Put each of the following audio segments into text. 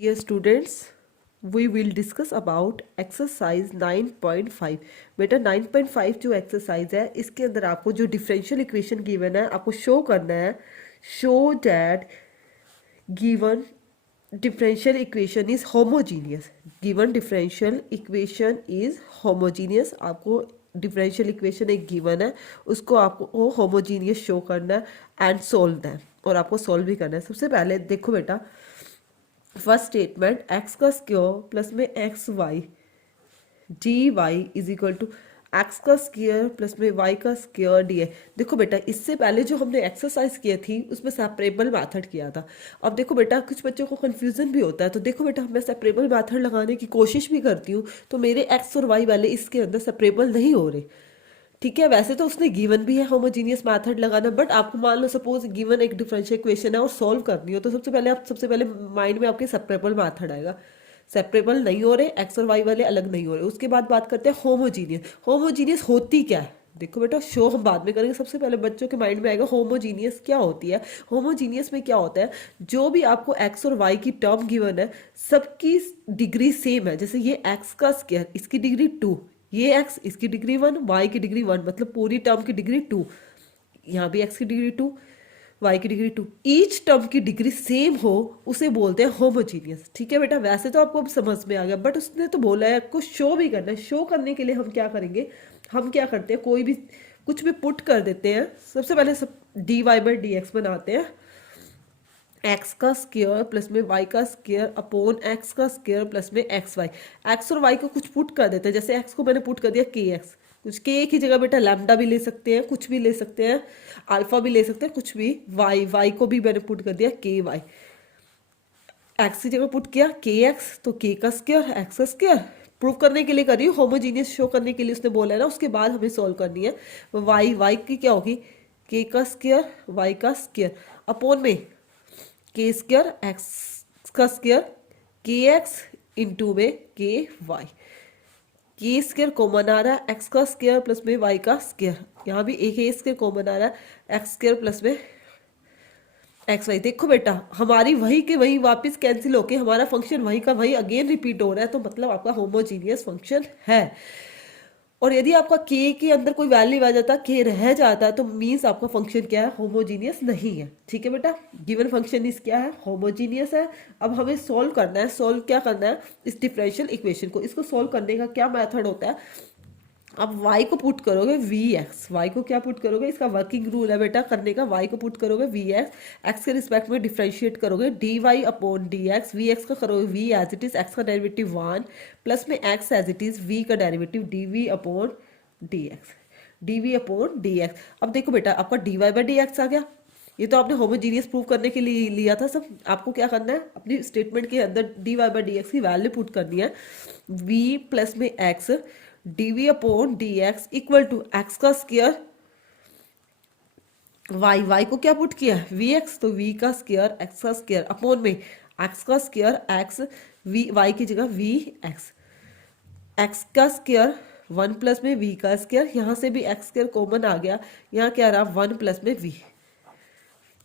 Dear students, we will discuss about exercise 9.5. बेटा 9.5 जो exercise है इसके अंदर आपको जो डिफरेंशियल इक्वेशन गिवन है आपको शो करना है. Show that given differential equation is homogeneous. Given differential equation is homogeneous. आपको differential equation एक given है उसको आपको homogeneous show करना है and solve है और आपको solve भी करना है. सबसे पहले देखो बेटा फर्स्ट स्टेटमेंट एक्स का स्क्वायर प्लस में x y d y is equal to x का स्क्वायर प्लस में वाई का स्क्वायर डी है. देखो बेटा इससे पहले जो हमने एक्सरसाइज की थी उसमें सेपरेबल मेथड किया था. अब देखो बेटा कुछ बच्चों को कन्फ्यूजन भी होता है तो देखो बेटा मैं सेपरेबल मेथड लगाने की कोशिश भी करती हूँ तो मेरे एक्स और वाई वाले इसके अंदर सेपरेबल नहीं हो रहे. ठीक है, वैसे तो उसने गिवन भी है होमोजीनियस मेथड लगाना, बट आपको मान लो सपोज गिवन एक डिफरेंशियल इक्वेशन है और सॉल्व करनी हो तो सबसे पहले माइंड में आपके सेपरेबल मेथड आएगा. सेपरेबल नहीं हो रहे, एक्स और वाई वाले अलग नहीं हो रहे. उसके बाद बात करते हैं होमोजीनियस. होमोजीनियस होती क्या है? देखो बेटा शो हम बाद में करेंगे, सबसे पहले बच्चों के माइंड में आएगा होमोजीनियस क्या होती है. होमोजीनियस में क्या होता है, जो भी आपको एक्स और वाई की टर्म गिवन है सबकी डिग्री सेम है. जैसे ये एक्स का स्क्वायर इसकी डिग्री 2, ये एक्स इसकी डिग्री 1, वाई की डिग्री 1, मतलब पूरी टर्म की डिग्री 2. यहाँ भी एक्स की डिग्री 2, वाई की डिग्री 2. ईच टर्म की डिग्री सेम हो उसे बोलते हैं होमोजीनियस. ठीक है बेटा, वैसे तो आपको अब समझ में आ गया, बट उसने तो बोला है आपको शो भी करना है. शो करने के लिए हम क्या करेंगे, हम क्या करते हैं कोई भी कुछ भी पुट कर देते हैं. सबसे पहले सब d y by d x बनाते हैं. एक्स का स्क्वायर प्लस में वाई का स्क्वायर अपॉन एक्स का स्क्वायर प्लस में एक्स वाई. एक्स और वाई को कुछ पुट कर देते हैं. जैसे एक्स को मैंने पुट कर दिया के एक्स, कुछ के की जगह बेटा लैम्डा भी ले सकते हैं, कुछ भी ले सकते हैं, अल्फा भी ले सकते हैं, कुछ भी. वाई वाई को भी मैंने पुट कर दिया के वाई. एक्स की जगह पुट किया के एक्स तो के का स्क्वायर एक्स का स्क्वायर. प्रूव करने के लिए कर रही हूँ, होमोजीनियस शो करने के लिए उसने बोला है ना. उसके बाद हमें सॉल्व करनी है. वाई वाई की क्या होगी, के का स्क्वायर वाई का स्क्वायर अपॉन में के स्क्वायर एक्स का स्क्वायर के एक्स इंटू में के वाई. के स्क्वायर कॉमन आ रहा है, एक्स का स्क्वायर प्लस में वाई का स्क्वायर. यहाँ भी एक ए स्क्वायर कॉमन आ रहा है, एक्स स्क्वायर प्लस में एक्स वाई. देखो बेटा हमारी वही के वही वापस कैंसिल होके हमारा फंक्शन वही का वही अगेन रिपीट हो रहा है, तो मतलब आपका होमोजीनियस फंक्शन है. और यदि आपका के अंदर कोई वैल्यू आ जाता है, के रह जाता है, तो मीन्स आपका फंक्शन क्या है, होमोजीनियस नहीं है. ठीक है बेटा, गिवन फंक्शन इस क्या है, होमोजीनियस है. अब हमें सॉल्व करना है. सॉल्व क्या करना है, इस डिफरेंशियल इक्वेशन को. इसको सॉल्व करने का क्या मेथड होता है, अब y को पुट करोगे वी एक्स. वाई को क्या पुट करोगे, इसका वर्किंग रूल है बेटा करने का. y को पुट करोगे वी एक्स, एक्स के रिस्पेक्ट में डिफ्रेंशिएट करोगे d y upon d x. V x का करोगे v as it is, x का डेरिवेटिव 1 प्लस में x as it is, v का derivative d v upon d x, d v upon d x. अब देखो बेटा आपका d y by d x आ गया. ये तो आपने होमोजीनियस प्रूव करने के लिए लिया था सब. आपको क्या करना है, अपनी स्टेटमेंट के अंदर d y by d x की वैल्यू पुट करनी है. वी प्लस में x d v upon d x equal to x का स्क्वायर वाई. वाई को क्या पुट किया, वी एक्स, तो वी का स्क्वायर एक्स का स्क्वायर अपॉन में एक्स का स्क्वायर एक्स, वी वाई की जगह वी एक्स, एक्स का स्क्वायर 1 प्लस में वी का स्क्वायर. यहाँ से भी एक्स स्क्वायर कॉमन आ गया, यहाँ क्या रहा 1 प्लस में वी.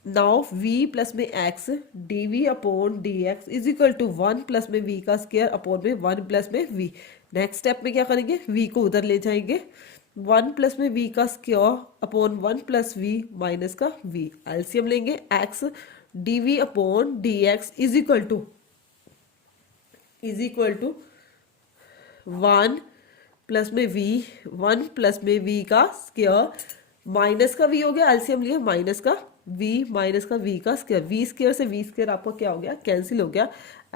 नाउ v प्लस में x d v upon d x is equal to 1 plus में v का स्क्वायर अपॉन में 1 प्लस में v. नेक्स्ट स्टेप में क्या करेंगे, v को उधर ले जाएंगे. 1 प्लस में v का square upon 1 plus v minus का v. एलसीएम लेंगे, x d v upon d x is equal to 1 plus में v, 1 प्लस में v का स्क्वायर माइनस का v हो गया. एलसीएम लिया माइनस का v माइनस का v का स्क्वायर. v स्क्वायर से v स्क्वायर आपका क्या हो गया, कैंसिल हो गया.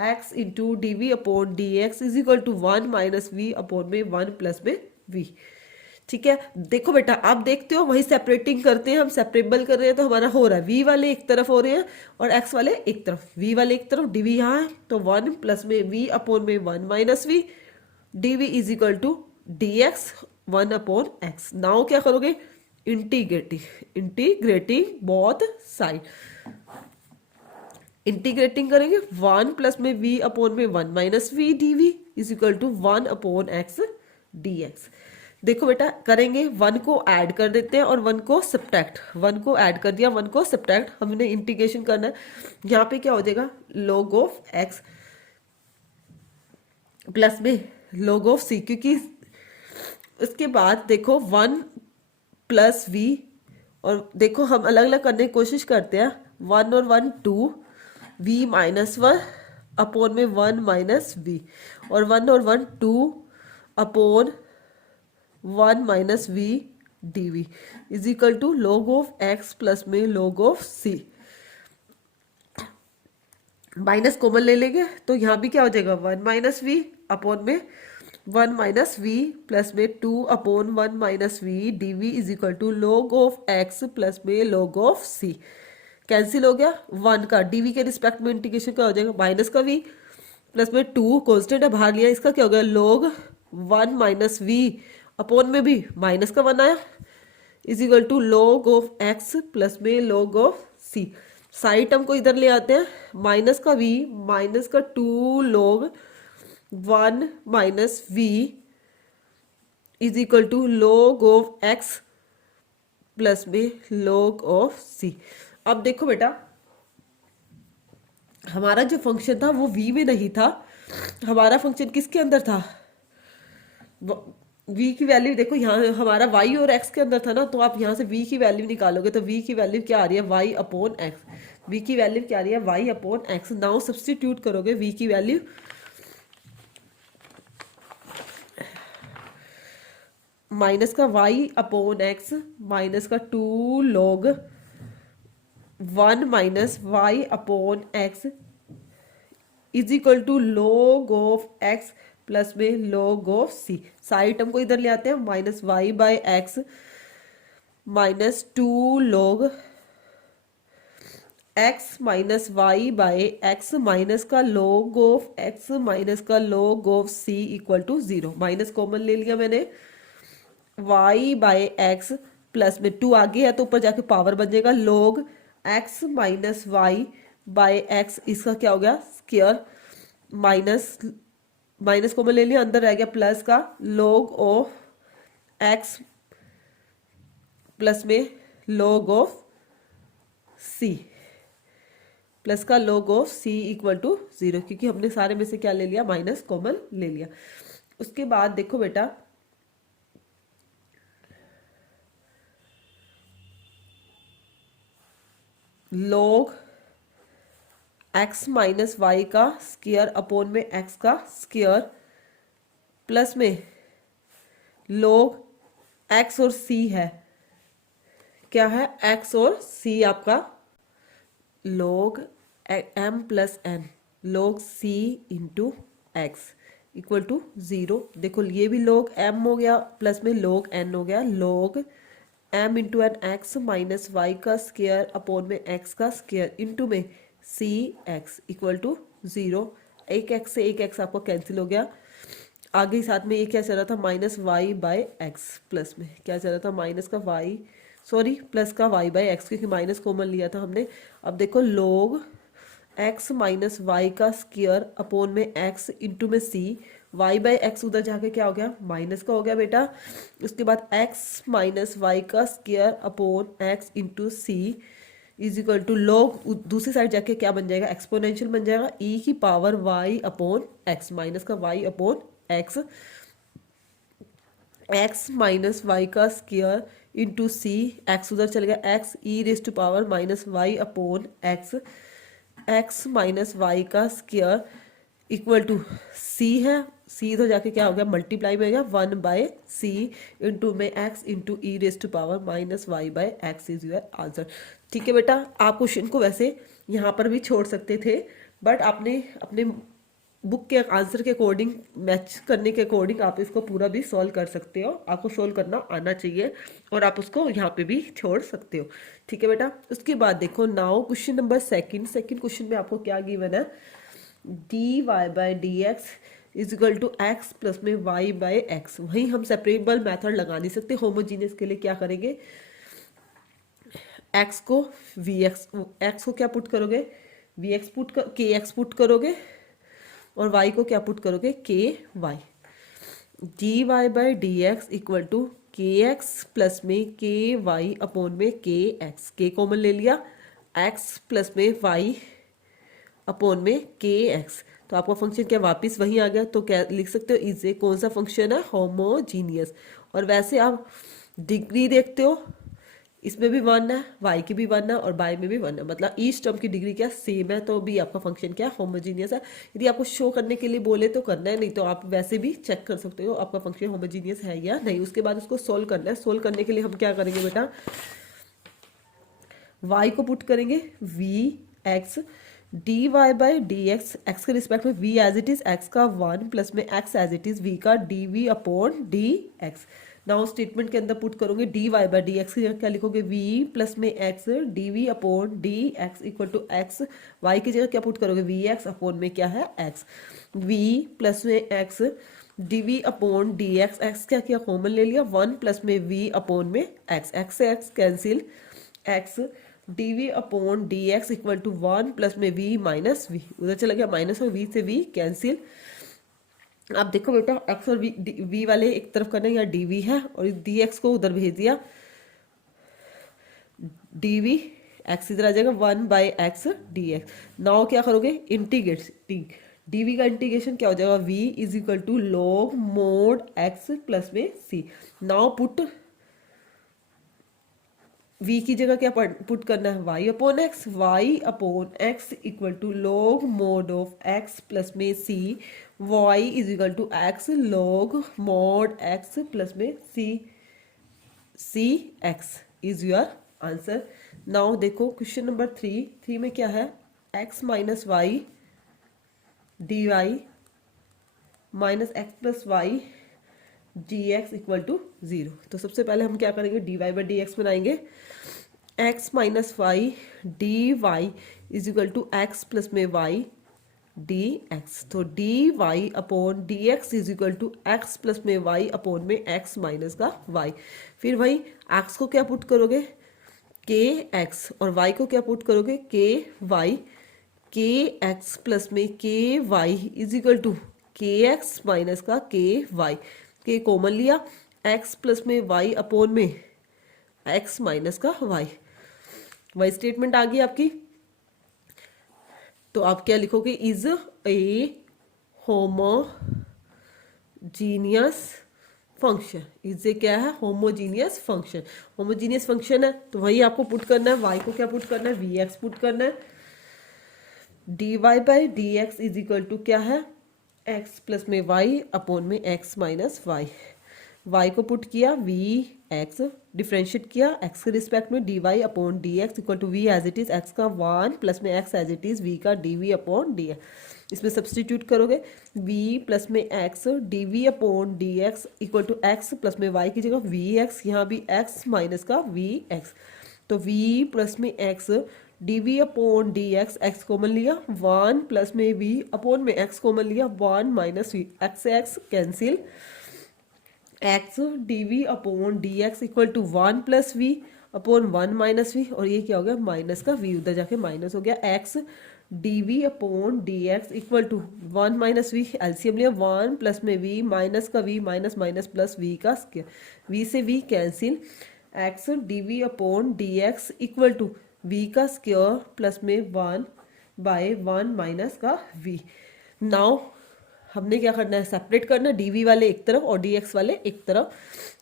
x into d v upon d x is equal to 1 minus v upon में 1 प्लस में v. ठीक है, देखो बेटा आप देखते हो वही सेपरेटिंग करते हैं, हम सेपरेबल कर रहे हैं तो हमारा हो रहा है v वाले एक तरफ हो रहे हैं और x वाले एक तरफ. v वाले एक तरफ, डी वी यहाँ है तो 1 प्लस में v अपॉन में 1 minus v, d v is equal to d x 1 upon x. Now क्या करोगे, इंटीग्रेटिंग बोथ साइड. इंटीग्रेटिंग करेंगे 1 प्लस में v अपॉन में 1 minus v d v is equal to 1 upon x d x. देखो बेटा करेंगे 1 को ऐड कर देते हैं और 1 को सब्ट्रैक्ट. 1 को ऐड कर दिया, 1 को सब्ट्रैक्ट, हमने इंटीग्रेशन करना है. यहाँ पे क्या हो जाएगा, log ऑफ एक्स प्लस में log ऑफ c, क्योंकि उसके बाद देखो 1 प्लस v, और देखो हम अलग अलग करने की कोशिश करते हैं, 1 और 1 2, v माइनस 1 अपॉन में 1 माइनस v, और 1 और 1 2 upon 1 minus v dv is equal to log of x plus में log of c। Minus common ले लेंगे तो यहाँ भी क्या हो जाएगा, 1 माइनस वी अपॉन में 1 माइनस वी प्लस में 2 upon 1 minus v d v is equal to log of x plus में log ऑफ c। कैंसिल हो गया, 1 का dv के रिस्पेक्ट में इंटीग्रेशन क्या हो जाएगा, माइनस का v प्लस में 2 कॉन्स्टेंट है बाहर लिया, इसका क्या हो गया log 1 माइनस वी अपॉन में भी माइनस का 1 आया is equal to log of x plus में log of c। Side term को इधर ले आते हैं, माइनस का v माइनस का 2 log 1 minus v is equal to log of x plus में log ऑफ c। अब देखो बेटा, हमारा जो फंक्शन था वो v में नहीं था, हमारा फंक्शन किसके अंदर था, v की वैल्यू देखो यहाँ हमारा y और x के अंदर था ना, तो आप यहाँ से v की वैल्यू निकालोगे तो v की वैल्यू क्या आ रही है, y अपॉन x। v की वैल्यू क्या आ रही है, y upon x। Now substitute करोगे v की वैल्यू, माइनस का y अपॉन x माइनस का 2 log 1 minus y upon x is equal to log of x plus में log of c। Side term को इधर ले आते हैं, minus y by x minus 2 log x minus y by x minus का log of x minus का log of c equal to 0। Minus common ले लिया मैंने, y बाय एक्स प्लस में 2 आगे है तो ऊपर जाके पावर बन जाएगा log x minus y by x, इसका क्या हो गया स्क्वायर, माइनस माइनस कॉमन ले लिया, अंदर रह गया प्लस का log ऑफ x प्लस में log ऑफ c, प्लस का log of c equal to 0, क्योंकि हमने सारे में से क्या ले लिया, माइनस कॉमन ले लिया। उसके बाद देखो बेटा, log x माइनस वाई का स्क्वायर अपॉन में x का स्क्वायर प्लस में log x और c है, क्या है x और c आपका log m plus n log c into x equal to 0। देखो ये भी log m हो गया प्लस में log n हो गया, log m into n x minus y का स्क्वायर अपॉन में x का स्क्वायर इंटू में c x इक्वल टू 0। एक x से एक x आपको कैंसिल हो गया, आगे साथ में ये क्या चल रहा था, minus y by x plus में क्या चल रहा था, माइनस का y सॉरी प्लस का y बाय एक्स, क्योंकि माइनस कॉमन लिया था हमने। अब देखो log x माइनस वाई का स्क्वायर अपॉन में x इंटू में c, y बाय एक्स उधर जाके क्या हो गया, माइनस का हो गया बेटा। उसके बाद x माइनस वाई का square upon x into c is equal to log, दूसरी साइड जाके क्या बन जाएगा, एक्सपोनेंशियल बन जाएगा, e की power y upon x, minus का y upon x, x minus y का स्क्वायर इंटू सी, एक्स उधर चल गया x e raise to power minus y upon x, x minus y का स्क्वायर इक्वल टू c है, c इधर जाके क्या हो गया, मल्टीप्लाई में हो गया 1 बाय c इंटू में x into e raise to power minus y by x is your answer. ठीक है बेटा, आप क्वेश्चन को वैसे यहाँ पर भी छोड़ सकते थे, बट आपने अपने बुक के आंसर के अकॉर्डिंग मैच करने के अकॉर्डिंग आप इसको पूरा भी सॉल्व कर सकते हो, आपको सॉल्व करना आना चाहिए, और आप उसको यहाँ पे भी छोड़ सकते हो। ठीक है बेटा, उसके बाद देखो now question number second question में आपको क्या गिवन है, d y by d x is equal to x plus में वाई बाई एक्स। वहीं हम सेपरेबल मेथड लगा नहीं सकते, होमोजीनियस के लिए क्या करेंगे, एक्स को वी एक्स को क्या पुट करोगे, वी एक्स पुट कर के एक्स पुट करोगे, और y को क्या पुट करोगे, के y. D y by d x equal to के एक्स प्लस में के वाई अपॉन में के एक्स, के कॉमन ले लिया, x प्लस में y अपॉन में के एक्स। तो आपका फंक्शन क्या वापस वहीं आ गया, तो क्या लिख सकते हो, इज ए कौन सा फंक्शन है, होमोजीनियस। और वैसे आप डिग्री देखते हो, इसमें भी वन है, वाई की भी वन है और बाई में भी वन है, मतलब ईच टर्म की डिग्री क्या सेम है, तो भी आपका फंक्शन क्या होमोजीनियस है। यदि आपको शो करने के लिए बोले तो करना है, नहीं तो आप वैसे भी चेक कर सकते हो आपका फंक्शन होमोजीनियस है या नहीं। उसके बाद उसको सोल्व करना है। सोल्व करने के लिए हम क्या करेंगे बेटा, y को पुट करेंगे v x d y by d x, x के रिस्पेक्ट में v as it is x का वन प्लस में x as it is v का d v upon d x. Now statement के अंदर पुट करोगे d y by d x की जगह क्या लिखोगे, v प्लस में x d v upon d x equal to x। y की जगह क्या पुट करोगे, वी एक्स अपॉन में क्या है x, v प्लस में x d v upon d x, x क्या किया कॉमन ले लिया, वन प्लस में v अपॉन में x, x से x cancel, x d v upon d x equal to one plus में v माइनस वी, उधर चला गया माइनस और v से v कैंसिल। आप देखो बेटा x और v वाले एक तरफ करना, या डी वी है और डी एक्स को उधर भेज दिया, डी वी एक्स इधर आ जाएगा one by x d x. Now क्या करोगे, इंटीग्रेटिंग, डी वी का इंटीग्रेशन क्या हो जाएगा, v is equal to log mod x plus में c। नाउ पुट v की जगह क्या पुट करना है, y upon x, y upon x equal to log mod of x plus में c, y is equal to x log mod x plus में c x is your answer. Now देखो question number 3 में क्या है, x minus y d y minus x plus y d x equal to 0। तो सबसे पहले हम क्या करेंगे, d y by d x बनाएंगे, x minus y d y is equal to x plus में वाई डी एक्स। तो d y upon d x is equal to x plus में वाई अपॉन में एक्स माइनस का y. फिर वही x को क्या पुट करोगे, के एक्स, और वाई को क्या पुट करोगे, के वाई, के एक्स प्लस में के वाई इज इक्वल टू के एक्स माइनस का के वाई, के कॉमन लिया, एक्स प्लस में वाई अपॉन में एक्स माइनस का वाई। वही स्टेटमेंट आ गई आपकी। तो आप क्या लिखोगे, is a homogeneous function, is a क्या है, होमोजीनियस फंक्शन। होमोजीनियस फंक्शन है तो वही आपको पुट करना है, वाई को क्या पुट करना है, वी एक्स पुट करना है, d y by d x is equal to क्या है, एक्स प्लस में वाई अपॉन में एक्स माइनस वाई। वाई को पुट किया, वी एक्स डिफ्रेंशिएट किया एक्स के रिस्पेक्ट में, d y upon d x equal to v as it is x का वन प्लस में x as it is v का d v upon d x. इसमें substitute करोगे, v plus में x d v upon d x equal to x plus में y की जगह v x, यहाँ भी एक्स माइनस का वी एक्स। तो वी प्लस में x d v upon d x, x common लिया, वन प्लस में वी अपॉन में एक्स कॉमन लिया, वन माइनस वी, एक्स से x cancel, x d v upon d x equal to one plus v upon one minus v, और ये क्या हो गया माइनस का वी, उधर जाके माइनस हो गया, x d v upon d x equal to one minus v, LCM लिया, वन प्लस में वी माइनस का v minus minus plus v का स्क्वायर, वी से v cancel, x d v upon d x equal to v का square plus में one by one minus का v. Now हमने क्या करना है, सेपरेट करना, डी वी वाले एक तरफ और डी एक्स वाले एक तरफ,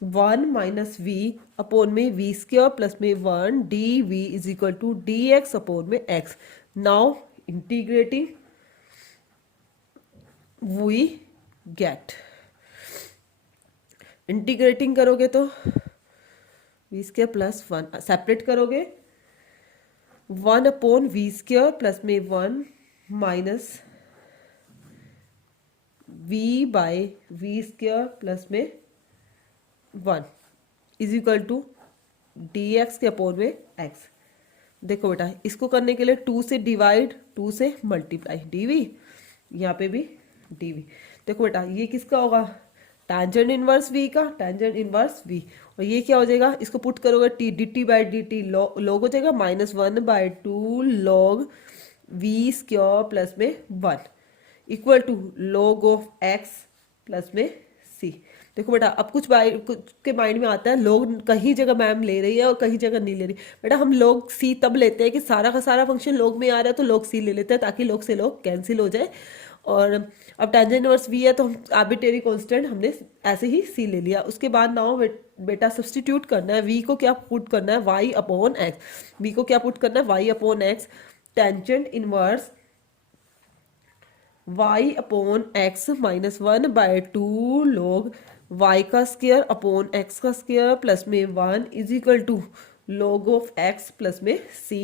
वन माइनस वी अपॉन में वी स्क्वायर प्लस में one d v is equal to d x upon में x. Now integrating we get, integrating करोगे तो v square plus one, separate करोगे one upon v square plus में one minus v by v square plus में one is equal to d x के upon में x. देखो बेटा इसको करने के लिए टू से डिवाइड, टू से मल्टीप्लाई, डी वी, यहाँ पे भी डी वी। देखो बेटा ये किसका होगा, टेंजेंट इनवर्स वी का, टेंजेंट इनवर्स वी, और ये क्या हो जाएगा, इसको पुट करोगे t d t by d t log हो जाएगा minus one by two log v square plus में one equal to log of x plus में सी। देखो बेटा, अब कुछ के माइंड में आता है लोग कहीं जगह मैम ले रही है और कहीं जगह नहीं ले रही। बेटा हम लोग सी तब लेते हैं कि सारा का सारा फंक्शन लोग में आ रहा है तो लोग सी ले लेते हैं ताकि लोग से लोग कैंसिल हो जाए। और अब टेंजेंट इनवर्स वी है तो हम आर्बिट्रेरी कांस्टेंट हमने ऐसे ही सी ले लिया। उसके बाद नाउ बेटा सब्सटीट्यूट करना है। वी को क्या पुट करना है, वाई अपॉन एक्स। वी को क्या पुट करना है, y upon x. Tangent inverse y upon x minus 1/2 log y का स्क्वायर अपॉन x का स्क्वायर प्लस में 1 is equal to log of x plus में c।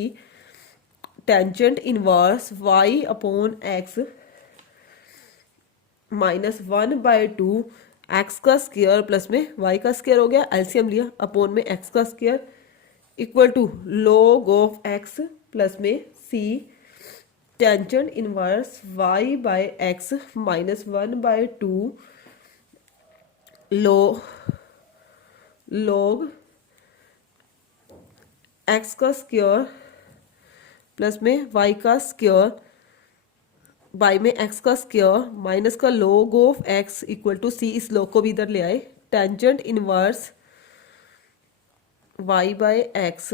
Tangent inverse y upon x minus 1/2 x का square plus में y का square हो गया, LCM लिया, अपॉन में x का square equal to log of x plus में c। Tangent inverse y by x minus 1/2 log x का स्क्वायर प्लस में y का स्क्वायर y में x का स्क्वायर माइनस का log of x equal to c। इस log को भी इधर ले आए। Tangent inverse y by x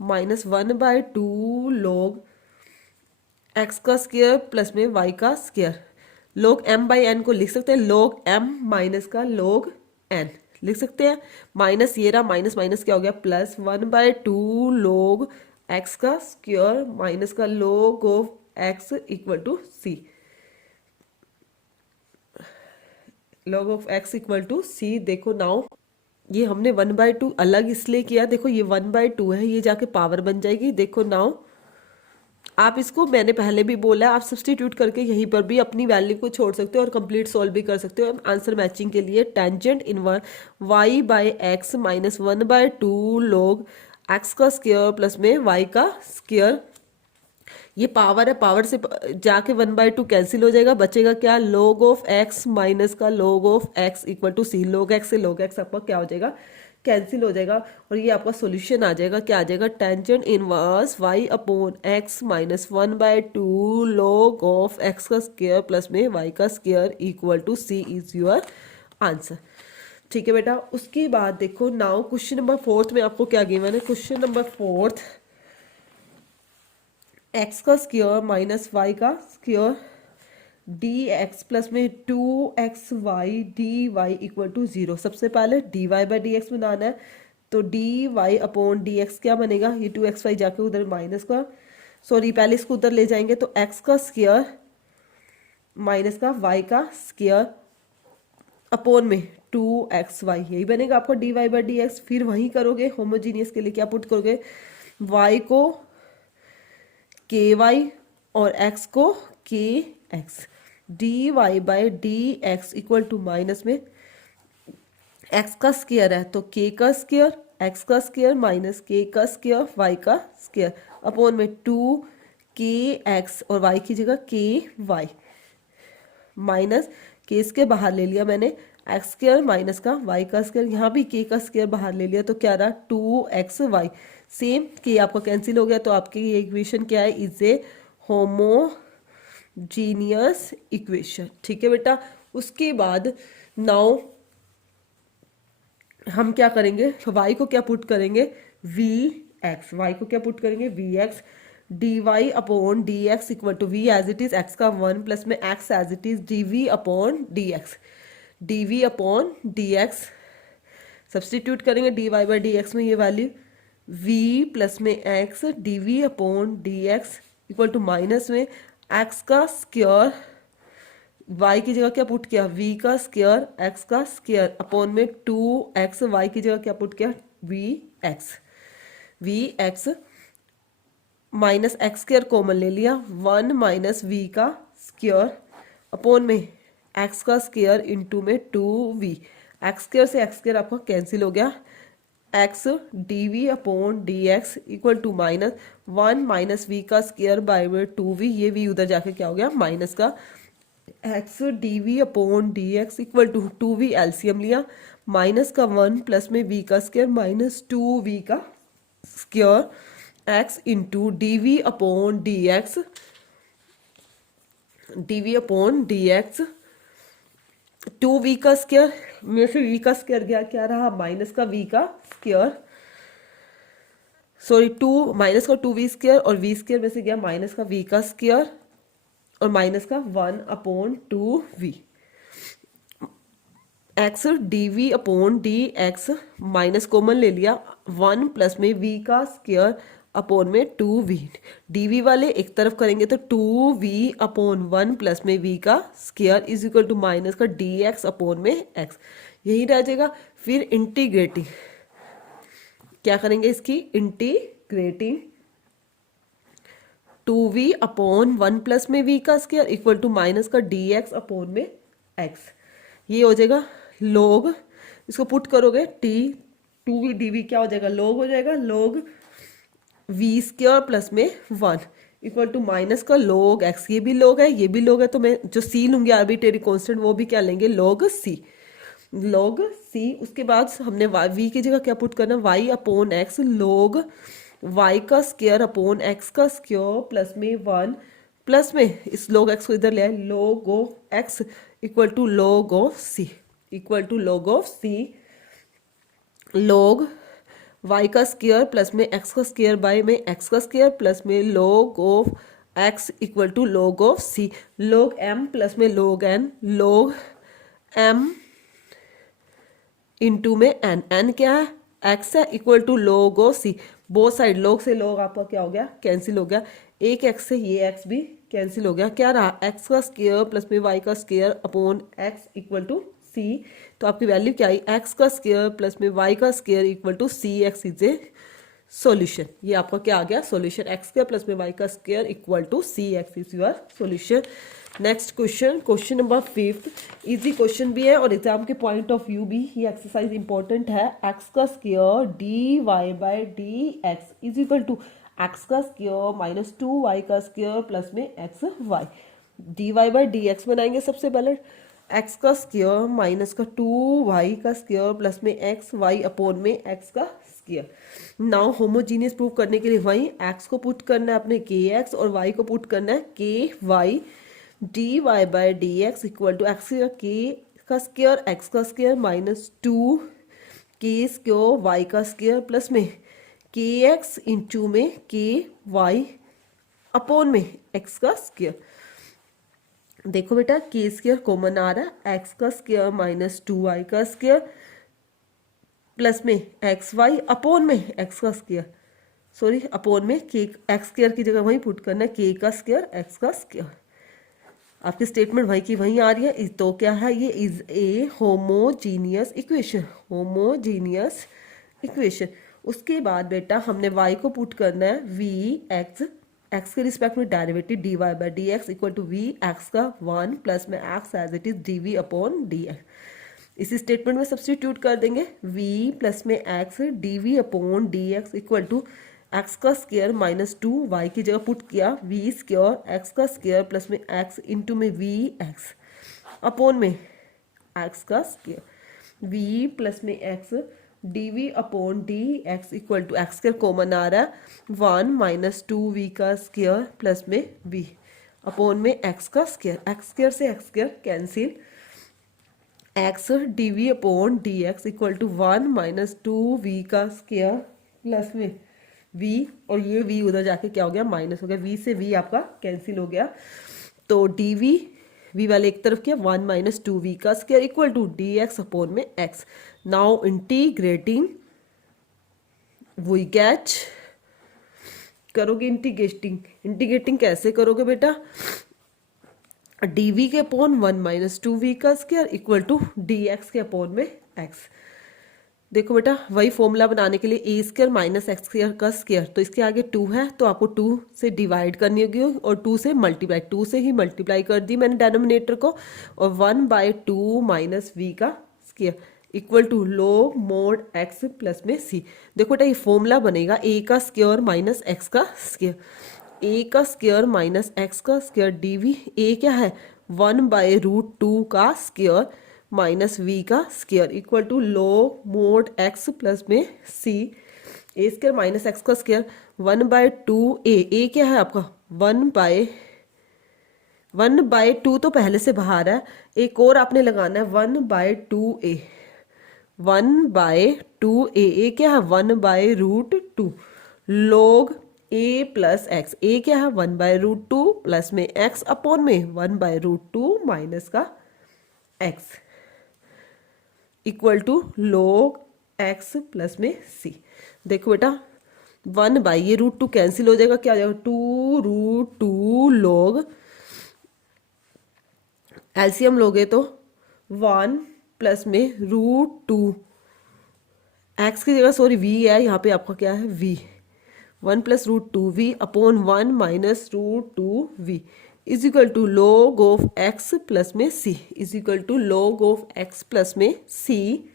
minus 1/2 log x का स्क्वायर प्लस में y का square. log m by n को लिख सकते हैं log m माइनस का log n लिख सकते हैं। माइनस ये रहा, माइनस माइनस क्या हो गया, प्लस 1/2 log x का स्क्वायर माइनस का log of x equal to c। log of x equal to c। देखो नाउ ये हमने 1/2 अलग इसलिए किया, देखो ये 1/2 है, ये जाके पावर बन जाएगी। देखो नाउ आप इसको, मैंने पहले भी बोला है, आप सब्सटीट्यूट करके यहीं पर भी अपनी वैल्यू को छोड़ सकते हो और कंप्लीट सॉल्व भी कर सकते हो आंसर मैचिंग के लिए। Tangent inverse y by x minus 1/2 log x का स्क्वायर प्लस में y का स्क्वायर। ये पावर है, पावर से जाके 1/2 कैंसिल हो जाएगा, बचेगा क्या, log ऑफ x माइनस का log of x equal to c। log x से log x आपका क्या हो जाएगा, कैंसिल हो जाएगा और ये आपका सॉल्यूशन आ जाएगा। क्या आ जाएगा, tangent inverse y upon x minus 1/2 log of x का स्क्वायर प्लस में y का square equal to c is your answer. ठीक है बेटा। उसके बाद देखो नाउ क्वेश्चन नंबर 4 में आपको क्या गिवन है। क्वेश्चन नंबर 4, x का स्क्वायर माइनस y का स्क्वायर dx प्लस में 2xy dy इक्वल टू 0। सबसे पहले dy बाई dx बनाना है तो dy अपॉन dx क्या बनेगा, ये 2xy जाके उधर माइनस का, सॉरी पहले इसको उधर ले जाएंगे तो x का स्क्वायर माइनस का y का स्क्वायर अपॉन में 2xy, यही बनेगा आपका dy बाई dx। फिर वही करोगे होमोजीनियस के लिए क्या पुट करोगे, y को ky और x को kx। dy by dx equal to minus में x का स्क्वायर है तो k का स्क्वायर, x का स्क्वायर माइनस k का स्क्वायर y का स्क्वायर अपॉन में 2kx और y की जगह ky माइनस k इसके बाहर ले लिया मैंने, x स्क्वायर माइनस का y का स्क्वायर, यहाँ भी k का स्क्वायर बाहर ले लिया तो क्या रहा 2xy। सेम k आपका कैंसिल हो गया तो आपकी ये इक्वेशन क्या है, इज ए होमोजीनियस इक्वेशन। ठीक है बेटा। उसके बाद नाउ हम क्या करेंगे, y को क्या पुट करेंगे, vx, y को क्या पुट करेंगे vx। dy upon dx equal to v as it is x का 1 प्लस में x as it is dv upon dx। dv upon dx substitute करेंगे dy बाई dx में ये वैल्यू v प्लस में x dv upon dx equal to minus में x का square, y की जगह क्या पुट किया v का स्क्वायर x का स्क्वायर अपॉन में 2x, y की जगह क्या पुट किया vx minus x square common ले लिया, 1 माइनस v का स्क्वायर अपॉन में x का स्क्वायर इंटू में 2v। एक्स स्क्वायर से एक्स स्क्वायर आपका कैंसिल हो गया, x dv upon dx equal to minus 1 minus v का स्क्वायर बाय में 2v, ये v उधर जाके क्या हो गया माइनस का, x dv upon dx equal to 2v LCM लिया, माइनस का 1 प्लस में v का स्क्वायर माइनस 2v का square x into dv upon dx, dv upon dx 2v का स्क्वायर में से v का स्क्वायर गया, क्या रहा माइनस का v का स्क्वायर, सॉरी टू माइनस का 2v स्क्वायर और v स्क्वायर में से गया माइनस का v का स्क्वायर और माइनस का 1/2v। X d v upon d x minus common ले लिया, 1 प्लस में v का स्क्वायर अपॉन में 2v। डी वी वाले एक तरफ करेंगे तो 2v अपॉन 1 प्लस में v का square is equal to minus का डी एक्स अपॉन में x, यही रह जाएगा। फिर इंटीग्रेटिंग क्या करेंगे, इसकी इंटीग्रेटिंग 2v अपॉन 1 प्लस में v का स्क्वायर इक्वल टू माइनस का डी एक्स अपॉन में x, ये हो जाएगा log, इसको पुट करोगे t 2v dv क्या हो जाएगा log हो जाएगा, log v स्क्वायर प्लस में 1 इक्वल टू माइनस का log x, ये भी log है ये भी log है, तो मैं जो c लूंगी आर्बिट्रेरी कांस्टेंट वो भी क्या लेंगे log c, log c। उसके बाद हमने v की जगह क्या पुट करना, y upon x log y का स्क्वायर अपॉन x का स्क्वायर प्लस में 1 प्लस में इस log x को इधर ले आए, log of x equal to log of c, equal to log of c log y का स्क्वायर प्लस में x का स्क्वायर बाय में x का स्क्वायर प्लस में log of x equal to log of c, log m plus में log n, log m into में n क्या है x है equal to log of c, both side log से log आपका क्या हो गया कैंसिल हो गया, एक x से ये x भी कैंसिल हो गया, क्या रहा x का स्क्वायर प्लस में y का square upon x equal to c, तो आपकी वैल्यू क्या आई x का स्क्वायर प्लस में y का square equal to c x is a solution, ये आपका क्या आ गया सॉल्यूशन, x स्क्वायर प्लस में y का square equal to c x is your solution. Next question, question number 5, easy question भी है और एग्जाम के पॉइंट ऑफ व्यू भी ये एक्सरसाइज इंपॉर्टेंट है। x का square d y by d x is equal to x का square minus 2y का स्क्वायर प्लस में x y, d y by d x बनाएंगे सबसे पहले, एक्स का स्क्वायर माइनस का 2y का स्क्वायर प्लस में एक्स वाई अपॉन में एक्स का स्क्वायर। नाउ होमोजीनियस प्रूव करने के लिए वहीं एक्स को पुट करना है अपने के एक्स और वाई को पुट करना है k y, d y by d x equal to x k का स्क्वायर एक्स का square minus 2 k square y का स्क्वायर प्लस में के एक्स इंटू में के वाई अपॉन में एक्स का स्क्वायर। देखो बेटा के स्क्वायर कॉमन आ रहा है, एक्स का स्क्वायर माइनस 2y का स्क्वायर प्लस में एक्स वाई अपॉन में एक्स का स्क्वायर, सॉरी अपॉन में के एक्स स्क्वायर की जगह वहीं पुट करना है के का स्क्वायर एक्स का स्क्वायर। आपकी स्टेटमेंट वहीं की वहीं आ रही है, तो क्या है ये is a homogeneous equation, homogeneous equation. उसके बाद बेटा हमने y को पुट करना है वी एक्स, एक्स के रिस्पेक्ट में derivative d y by d x equal to v x का 1 प्लस में x as it is d v upon d x. इसी स्टेटमेंट में सब्सटीट्यूट कर देंगे v प्लस में x d v upon d x equal to x का square minus 2y की जगह पुट किया वी स्क्वायर एक्स का स्क्वायर प्लस में एक्स इंटू में वी एक्स अपॉन में एक्स का स्क्वायर, v प्लस में x d v upon d x equal to x square common आ रहा है 1 माइनस 2v का स्क्वायर प्लस में v अपॉन में एक्स का स्क्वायर, एक्स स्क्वायर से x square cancel, x d v upon d x equal to 1 minus 2v का square plus में v, और ये v उधर जाके क्या हो गया माइनस हो गया, v से v आपका कैंसिल हो गया, तो डी वी वाले एक तरफ किया 1 माइनस 2v का square equal to d x upon में x। Now integrating we get, करोगे इंटीग्रेटिंग, इंटीग्रेटिंग कैसे करोगे बेटा, dv के अपॉन 1 माइनस 2v का स्क्वायर इक्वल टू dx के अपॉन में x। देखो बेटा वही फॉर्मूला बनाने के लिए ए स्क्वायर माइनस एक्स स्क्वायर का स्क्वायर, तो इसके आगे 2 है तो आपको 2 से डिवाइड करनी होगी और 2 से मल्टीप्लाई, 2 से ही मल्टीप्लाई कर दी मैंने डेनोमिनेटर को, और 1/2 माइनस वी का square equal to log mod x plus में सी। देखो बेटा ये फॉर्मूला बनेगा ए का स्क्वायर माइनस एक्स का स्क्वायर, ए का स्क्वायर माइनस एक्स का स्क्वायर डी वी, ए क्या है 1/√2 का स्क्वायर माइनस वी का square equal to log mod x plus में c, a square minus x का स्क्वायर 1/2 ए क्या है आपका 1/2 1/2 तो पहले से बाहर है, एक और आपने लगाना है 1/2a। 1/2a, ए क्या है 1/√2 log a प्लस एक्स। ए क्या है 1/√2 प्लस में एक्स अपॉन में 1/√2 माइनस का x equal to log x plus में सी। देखो बेटा 1/, ये √2 कैंसिल हो जाएगा, क्या हो जाएगा 2√2 log, एलसीएम लोगे तो 1 प्लस में √2, एक्स की जगह सॉरी वी है, यहाँ पे आपका क्या है v, 1 plus √2v upon 1 minus √2v is equal to log of x plus में c, is equal to log of x plus में सी।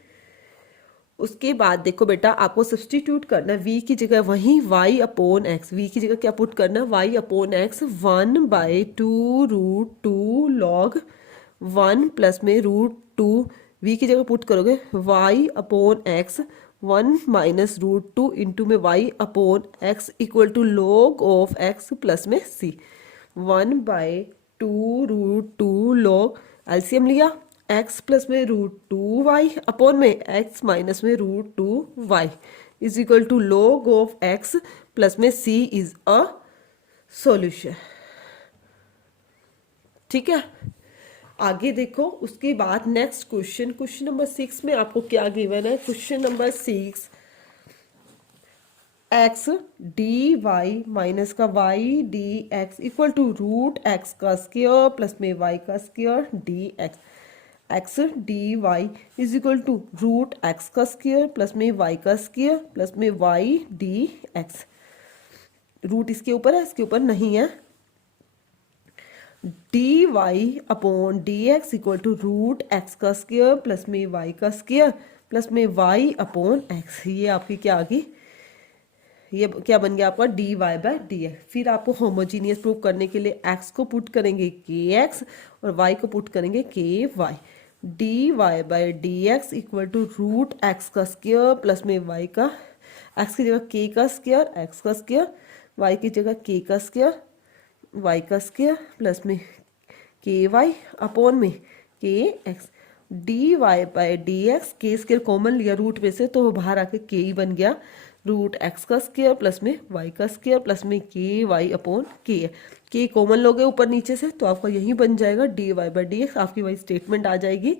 उसके बाद देखो बेटा आपको सब्सटीट्यूट करना है, v की जगह वहीं y अपॉन एक्स, v की जगह क्या पुट करना है y upon x, 1/2√2 log 1 plus में √2, v की जगह पुट करोगे y upon x 1 minus √2 into में y upon x equal to log of x plus में c। 1/2√2 log, एलसीएम लिया x प्लस में √2y अपॉन में x माइनस में √2y is equal to log of x plus में c is a solution. ठीक है, आगे देखो उसके बाद नेक्स्ट क्वेश्चन, क्वेश्चन नंबर 6 में आपको क्या गिवन है, question number 6 x d y minus का y d x equal to √x का स्क्वायर प्लस में y का square d x, x d y is equal to √x का स्क्वायर प्लस में y का स्क्वायर प्लस में y d x. Root इसके ऊपर है, इसके ऊपर नहीं है। D y upon d x equal to √x का स्क्वायर प्लस में y का स्क्वायर प्लस में y अपॉन एक्स, ये आपकी क्या आ गई, ये क्या बन गया आपका dy/dx। फिर आपको होमोजीनियस प्रूव करने के लिए x को पुट करेंगे kx और y को पुट करेंगे ky। dy/dx equal to √x का स्क्वायर प्लस में y का, x की जगह k का स्क्वायर x का स्क्वायर, y की जगह k का स्क्वायर y का स्क्वायर प्लस में ky अपॉन में kx। dy/dx के स्क्वायर कॉमन लिया रूट में से तो वो बाहर आके k ही बन गया, √x का स्क्वायर प्लस में y का स्क्वायर प्लस में ky अपॉन k है। k कॉमन लोगे ऊपर नीचे से तो आपका यही बन जाएगा dy/dx, आपकी वही स्टेटमेंट आ जाएगी,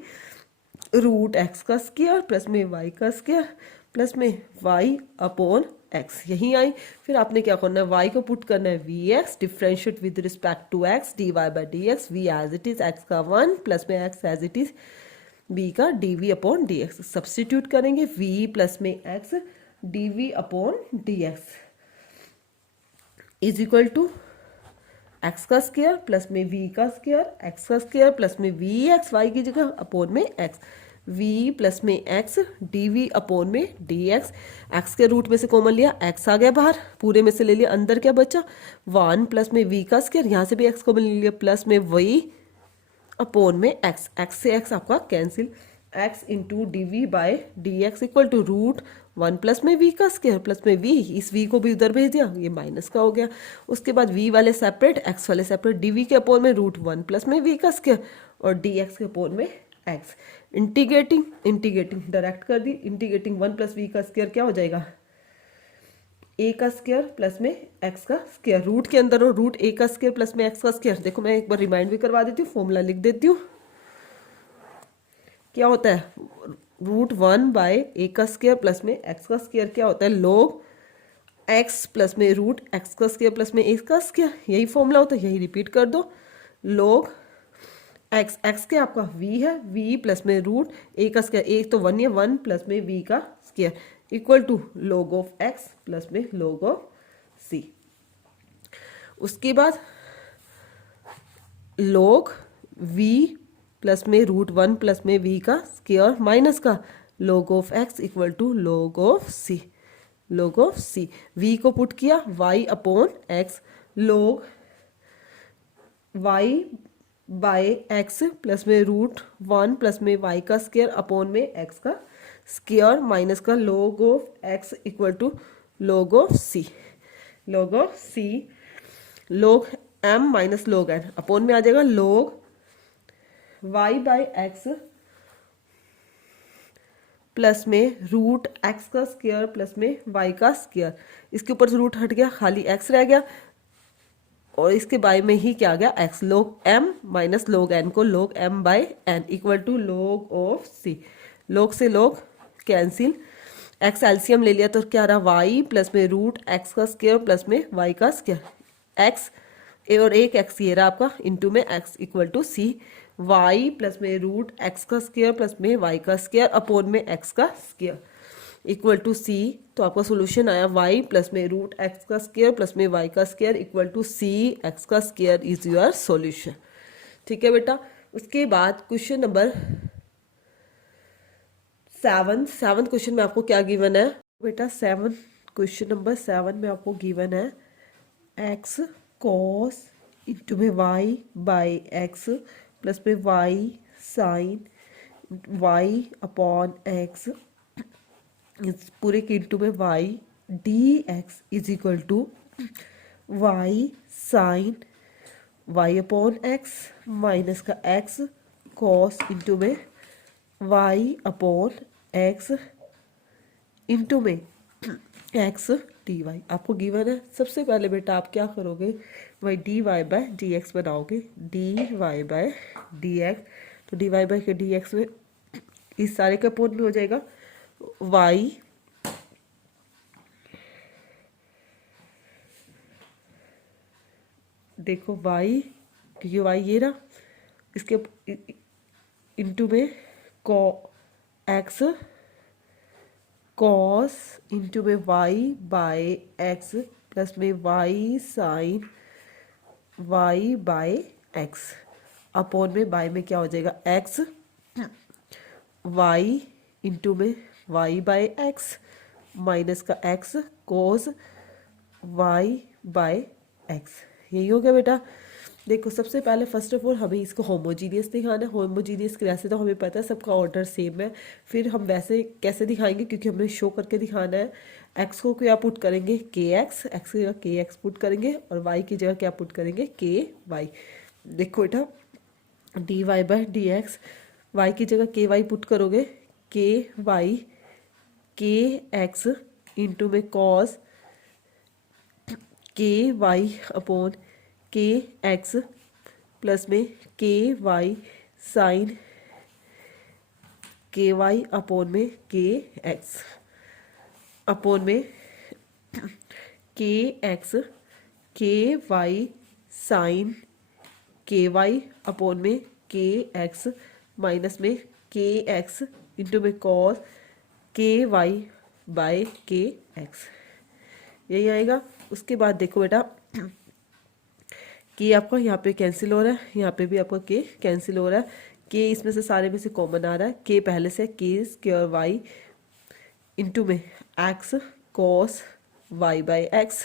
√x का स्क्वायर प्लस में y का स्क्वायर प्लस में y अपॉन x यही आई। फिर आपने क्या करना है, y को पुट करना है vx, differentiate with respect to x, dy/dx, v as it is x का 1 प्लस में x as it is b का dv अपॉन dx। सब्सटीट्यूट करेंगे v प्लस में x dv upon dx is equal to x का square plus में v का square, x का square plus में vx, y की जगह अपॉन में x, v प्लस में x dv अपॉन में dx। x के रूट में से कॉमन लिया, x आ गया बाहर, पूरे में से ले लिया, अंदर क्या बचा 1 प्लस में v का स्क्वायर, यहाँ से भी x कॉमन ले लिया प्लस में y अपॉन में x, x से x आपका cancel, x into dv/dx equal to √1 plus में v का स्क्वायर प्लस में v, इस v को भी उधर भेज दिया, ये माइनस का हो गया। उसके बाद v वाले सेपरेट x वाले सेपरेट, dv के अपोन में √1 प्लस में v का स्क्वायर और dx के अपोन में x। इंटीग्रेटिंग डायरेक्ट कर दी, इंटीग्रेटिंग 1 प्लस v का स्क्वायर क्या हो जाएगा a का स्क्वायर प्लस में x का स्क्वायर, रूट के अंदर हो √a का स्क्वायर प्लस में x का स्क्वायर। देखो मैं एक बार रिमाइंड भी करवा देती हूँ, फॉर्मूला लिख देती हूँ, क्या होता है √1/a का स्क्वायर प्लस में x का स्क्वायर क्या होता है log x प्लस में √x का स्क्वायर प्लस में a का स्क्वायर, यही फॉर्मूला होता है, यही रिपीट कर दो। log x के आपका v है, v प्लस में √a का स्क्वायर, एक तो 1 है 1 प्लस में v का square equal to log of x plus में log ऑफ c। उसके बाद log v प्लस में √1 प्लस में v का स्क्वायर माइनस का log of x equal to log of c, log of c। v को पुट किया y upon x, log y by x plus में √1 plus में y का स्क्वायर अपॉन में x का स्क्वायर माइनस का log of x equal to log of c, log of c। log m minus log n upon में आ जाएगा log y by x plus में रूट एक्स का स्क्वायर प्लस में y का स्क्वायर। इसके ऊपर से रूट हट गया, खाली एक्स रह गया और इसके बाय में ही क्या आ गया x. log m minus log n को log m by n equal to log of c। log से log कैंसिल, एक्स एलसीएम ले लिया तो क्या रहा वाई प्लस में रूट एक्स का स्क्वायर प्लस में वाई का स्क्वायर। एक्स और एक एक्स ये रहा आपका इंटू में x equal to c. Y plus में रूट एक्स का स्क्वायर प्लस में वाई का स्क्वायर अपोन में एक्स का स्क्वायर इक्वल टू सी। तो आपका सोल्यूशन आया वाई प्लस में रूट एक्स का स्क्वायर प्लस में वाई का square equal to c x का स्क्वायर इज योर सोल्यूशन। ठीक है बेटा। उसके बाद क्वेश्चन नंबर 7 क्वेश्चन में आपको क्या गिवन है बेटा। क्वेश्चन नंबर 7 में आपको गिवन है एक्स कॉस इंटू में वाई बाई एक्स प्लस में y sine y upon x इस पूरे के इंटू में y d x is equal to y sine y upon x minus का एक्स कॉस इंटू में वाई अपॉन एक्स इंटू में x d y आपको given है। सबसे पहले बेटा आप क्या करोगे, वही d y by d x बनाओगे। D y by d x तो डी वाई बाय के डी एक्स में इस सारे का अपोन में हो जाएगा वाई देखो वाई क्योंकि वाई ये रहा इसके इंटू में कॉ एक्स कॉस इंटू में वाई बाय एक्स प्लस में y sine y by x upon में बाय में क्या हो जाएगा एक्स वाई इंटू में वाई बाय एक्स माइनस का x cos y by x. यही हो गया बेटा। देखो सबसे पहले फर्स्ट ऑफ ऑल हमें इसको होमोजीनियस दिखाना है। होमोजीनियस वैसे तो हमें पता है सबका ऑर्डर सेम है, फिर हम वैसे कैसे दिखाएंगे क्योंकि हमें शो करके दिखाना है। एक्स को क्या पुट करेंगे के एक्स, एक्स की जगह के एक्स पुट करेंगे और वाई की जगह क्या पुट करेंगे के वाई। देखो बेटा d y by d x y की जगह के वाई पुट करोगे के वाई के एक्स इंटू में cos k y upon k x plus में के y sine k y upon में के एक्स अपोन में k x k y sine k y upon में के एक्स माइनस में k x into में cos k y by k x यही आएगा। उसके बाद देखो बेटा के आपका यहाँ पे कैंसिल हो रहा है, यहाँ पे भी आपका के कैंसिल हो रहा है। के इसमें से सारे में से कॉमन आ रहा है, के पहले से के स्क्वायर वाई इंटू में x cos y by x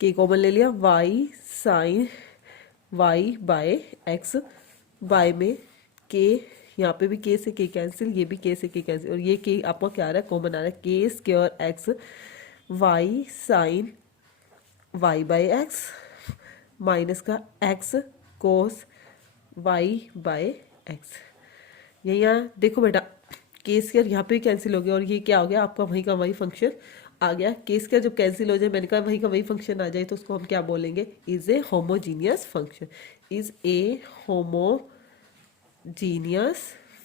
k common ले लिया y sine y by x by में के यहाँ पे भी के से के कैंसिल, ये भी के से के कैंसिल और ये के आपका क्या आ रहा है कॉमन आ रहा है k square x y sine y by x minus का x cos y by x. ये यहाँ देखो बेटा के स्क्वायर यहाँ पे कैंसिल हो गया और ये क्या हो गया आपका वही का वही फंक्शन आ गया। के स्क्वायर जब कैंसिल हो जाए मैंने कहा वही का वही फंक्शन आ जाए तो उसको हम क्या बोलेंगे is a homogeneous function, is a homogeneous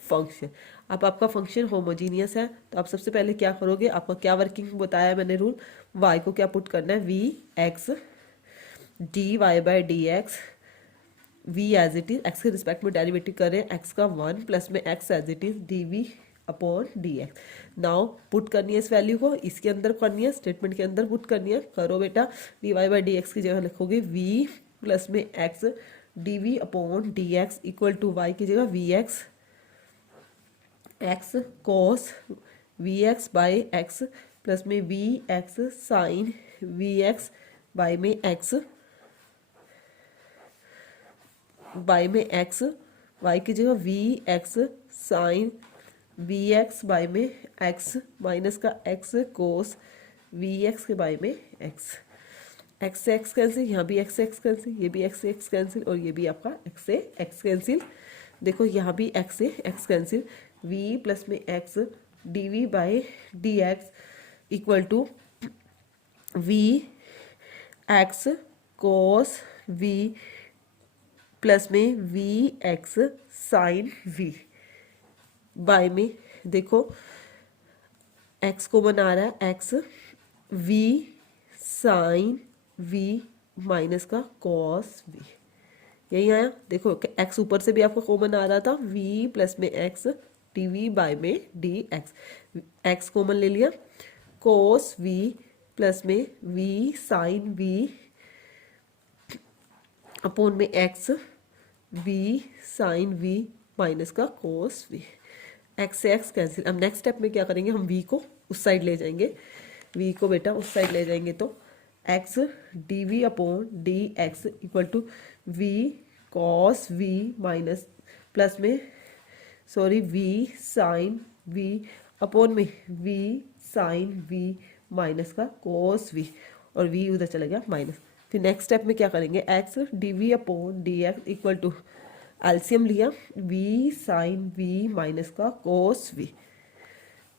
function. अब आपका फंक्शन होमोजीनियस है तो आप सबसे पहले क्या करोगे, आपका क्या वर्किंग बताया मैंने रूल, वाई को क्या पुट करना है v x d y by d x v as it is x के रिस्पेक्ट में डेरिवेटिव कर रहे हैं एक्स का 1 प्लस में x as it is d v upon d x. Now put करनी है इस वैल्यू को इसके अंदर करनी है, स्टेटमेंट के अंदर पुट करनी है। करो बेटा d y by d x की जगह लिखोगे वी प्लस में x d v upon d x equal to y की जगह v x x cos v x by x plus में v x sine v x by में x by में x y की जगह v x sine v x by में x minus का x cos v x के by में x. X से एक्स कैंसिल, यहाँ भी एक्स से एक्स कैंसिल, ये भी एक्स से एक्स कैंसिल और ये भी आपका एक्स से एक्स कैंसिल। देखो यहाँ भी एक्स से एक्स कैंसिल, वी प्लस में x d v by d x equal to v x cos v plus में v x sine v by में देखो एक्स को बना रहा है x v sine v minus का कॉस वी, यही आया। देखो एक्स ऊपर से भी आपका कॉमन आ रहा था, वी प्लस में एक्स डी वी बाय में डी एक्स, एक्स कॉमन ले लिया, कोस वी प्लस में वी साइन वी अपोन में x v sine v minus का कोस वी, एक्स से एक्स कैंसिल। अब नेक्स्ट स्टेप में क्या करेंगे, हम वी को उस साइड ले जाएंगे, वी को बेटा उस साइड ले जाएंगे तो x d v upon d x equal to v cos v minus plus में sorry v sine v upon में वी साइन वी माइनस का कॉस वी और वी उधर चला गया माइनस। फिर नेक्स्ट स्टेप में क्या करेंगे, x d v upon d x equal to LCM लिया वी साइन वी माइनस का कॉस वी,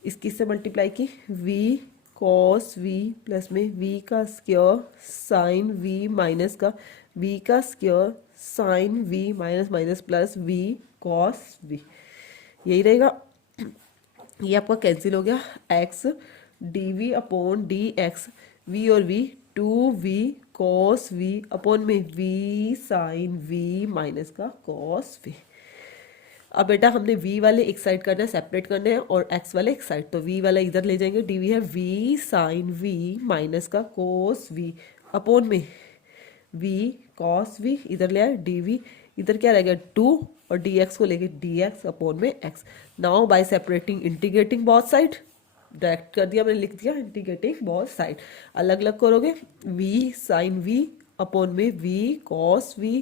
इसकी से मल्टीप्लाई की वी कॉस वी प्लस में वी का स्क्वायर साइन वी माइनस का वी का square sine v minus minus plus v cos v, यही रहेगा। ये आपका कैंसिल हो गया, x d v upon d x v और v two v cos v upon में वी साइन वी माइनस का कॉस वी। अब बेटा हमने v वाले एक साइड करना है, सेपरेट करने हैं और x वाले एक साइड, तो v वाला इधर ले जाएंगे, dv है v साइन v माइनस का कोस v अपॉन में v कॉस v, इधर ले आए dv, इधर क्या रहेगा 2 और dx को लेके dx अपॉन में x। Now bye separating integrating both side, direct कर दिया मैंने, लिख दिया इंटीग्रेटिंग बोथ साइड, अलग अलग करोगे v साइन v अपॉन में v cos v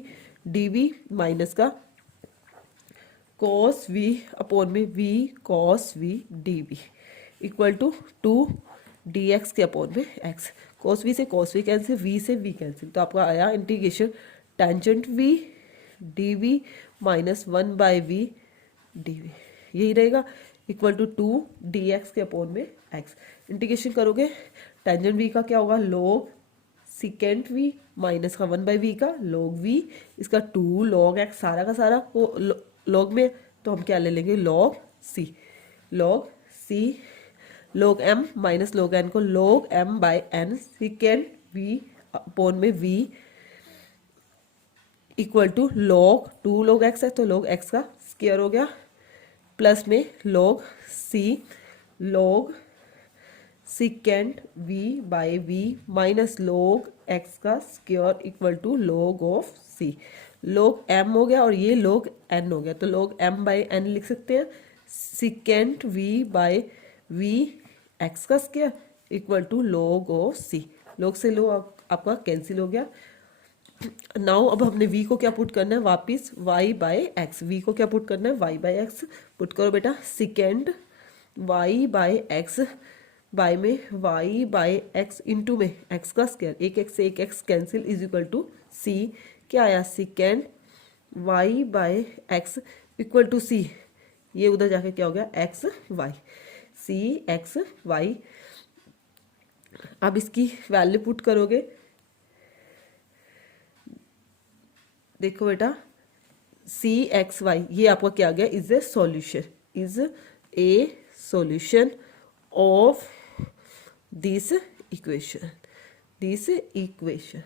dv minus का कॉस वी अपॉन में v cos v d v equal to 2 d x के अपॉन में एक्स, कॉस वी से कॉस वी कैंसिल, वी से वी कैंसिल, तो आपका आया integration tangent v d v minus 1 by v d v, यही रहेगा इक्वल टू 2 डी एक्स के अपॉन में एक्स। इंटीग्रेशन करोगे टेंजेंट वी का क्या होगा, लॉग सिकेंट वी माइनस का 1 बाई वी का लॉग वी, इसका 2 लॉग एक्स, सारा का सारा को लॉग में, तो हम क्या ले लेंगे log c, log c log m minus log n को log m by n secant v upon में v equal to log 2 log x है तो लॉग एक्स का स्क्वायर हो गया प्लस में log c log secant v by v minus log x का square equal to log of c, log m हो गया और ये लॉग एन हो गया, तो लॉग एम बाय एन लिख सकते हैं, secant v by v x का square equal to log of c, log से लॉग आपका कैंसिल हो गया। नाउ अब हमने v को क्या पुट करना है, वापिस y बाय एक्स, v को क्या पुट करना है y बाय एक्स, पुट करो बेटा secant y by x by में y बाय एक्स इंटू में x का स्क्वायर, एक x से एक x cancel is equal to c, क्या आया secant y by x equal to c, ये उधर जाके क्या हो गया x y, c x y. अब इसकी वैल्यू पुट करोगे, देखो बेटा सी एक्स वाई ये आपका क्या आ गया, is a solution, is a solution of this equation, this equation,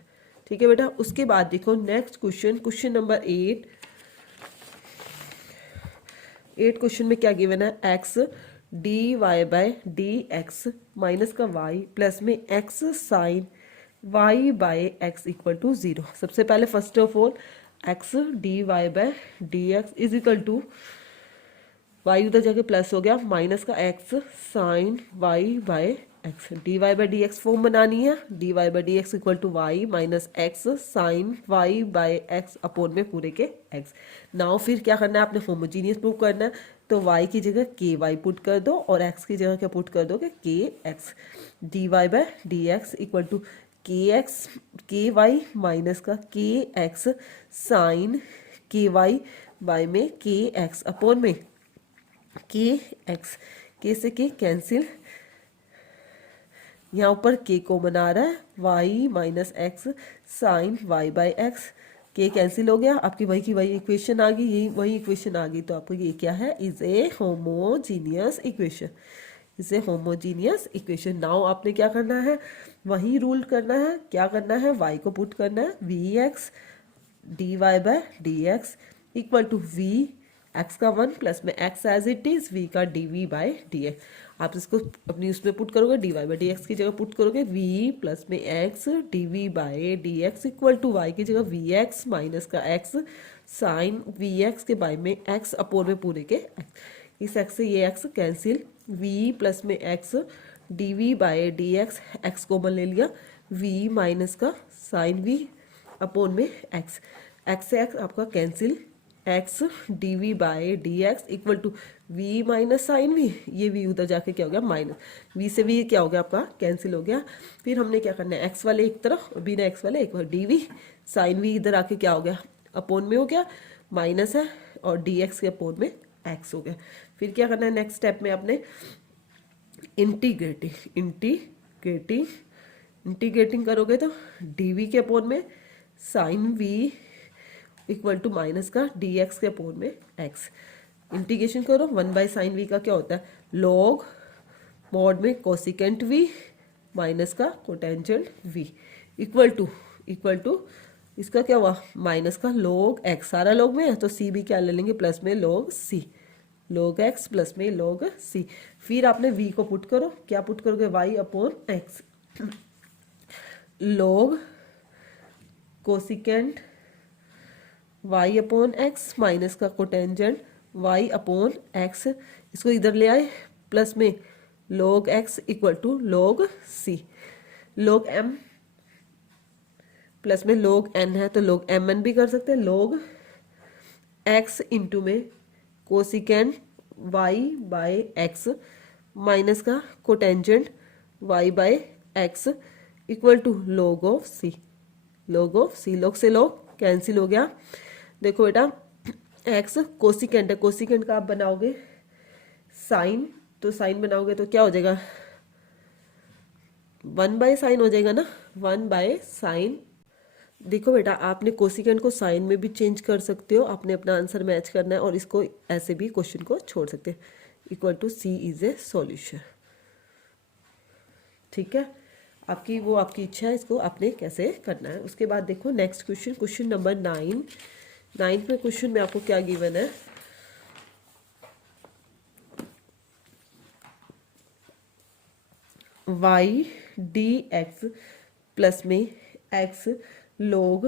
ठीक है बेटा। उसके बाद देखो next question, question number 8 question में क्या गिवन है, x d y by d x minus का वाई प्लस में x sine y by x equal to 0। सबसे पहले first of all x d y by d x is equal to y उधर जाके plus हो गया minus का x sine y by x, d y by d x form बनानी है, d y by d x equal to y minus x sine y by x upon में पूरे के एक्स। नाउ फिर क्या करना है, आपने होमोजीनियस प्रूव करना है, तो y की जगह के वाई पुट कर दो और x की जगह क्या पुट कर दोगे k x, d y by d x equal to के एक्स के वाई माइनस का k x sine k y by में के एक्स अपॉन में के एक्स, के से के कैंसिल, यहाँ ऊपर के कॉमन आ रहा है, y minus x sine y by x, k cancel हो गया, आपकी वही की वही इक्वेशन आ गई, यही वही इक्वेशन आ गई। तो आपको ये क्या है, is a homogeneous equation, is a homogeneous equation. Now आपने क्या करना है, वही रूल करना है, क्या करना है, वाई को पुट करना है, v x d y by d x equal to v x का 1 प्लस में x as it is, v का d v by d x. आप इसको अपनी उसमें पुट करोगे, d y by d x की जगह पुट करोगे वी प्लस में x d v by d x equal to y की जगह वी एक्स माइनस का एक्स साइन वी एक्स के बाई में एक्स अपोर में पूरे के एक्स, इस एक्स से ये एक्स कैंसिल, वी प्लस में x d v by d x, x common ले लिया, वी माइनस का साइन वी अपोन में एक्स, एक्स से एक्स आपका cancel, x d v by d x equal to v minus sine v, ये v उधर जाके क्या हो गया माइनस, वी से वी क्या हो गया आपका कैंसिल हो गया। फिर हमने क्या करना है, एक्स वाले एक तरफ और बिना एक्स वाले एक बार डी वी साइन वी इधर आके क्या हो गया अपोन में हो गया माइनस है, और डी एक्स के अपोन में एक्स हो गया। फिर क्या करना है नेक्स्ट स्टेप में आपने इंटीग्रेटिंग करोगे तो डी वी के अपोन में sine v equal to minus का डी एक्स के अपोन में एक्स, इंटीग्रेशन करो, 1 बाई साइन वी का क्या होता है लॉग मॉड में कोसिकेंट वी माइनस का कोटेंजेंट वी इक्वल टू इसका क्या हुआ माइनस का लॉग एक्स, सारा लॉग में है तो सी भी क्या ले लेंगे प्लस में log c, log x plus में लॉग सी। फिर आपने v को पुट करो, क्या पुट करोगे y upon x log cosecant y upon x minus का कोटेंजेंट y अपॉन एक्स, इसको इधर ले आए प्लस में log x equal to log c, log m plus में log n है तो log mn भी कर सकते हैं, log x इंटू में cosecant y by x minus का cotangent y by x equal to log of c, log से log कैंसिल हो गया। देखो बेटा x कोसिकेंट है, कोसिकेंट का आप बनाओगे साइन, तो साइन बनाओगे तो क्या हो जाएगा 1 बाय साइन हो जाएगा ना, 1 बाय साइन। देखो बेटा आपने कोसिकेंट को साइन में भी चेंज कर सकते हो, आपने अपना आंसर मैच करना है और इसको ऐसे भी क्वेश्चन को छोड़ सकते हैं, equal to c is a solution. ठीक है, आपकी इच्छा है, इसको आपने कैसे करना है। उसके बाद देखो नेक्स्ट क्वेश्चन नंबर 9, 9th में क्वेश्चन में आपको क्या गिवन है, वाई डी एक्स प्लस में x log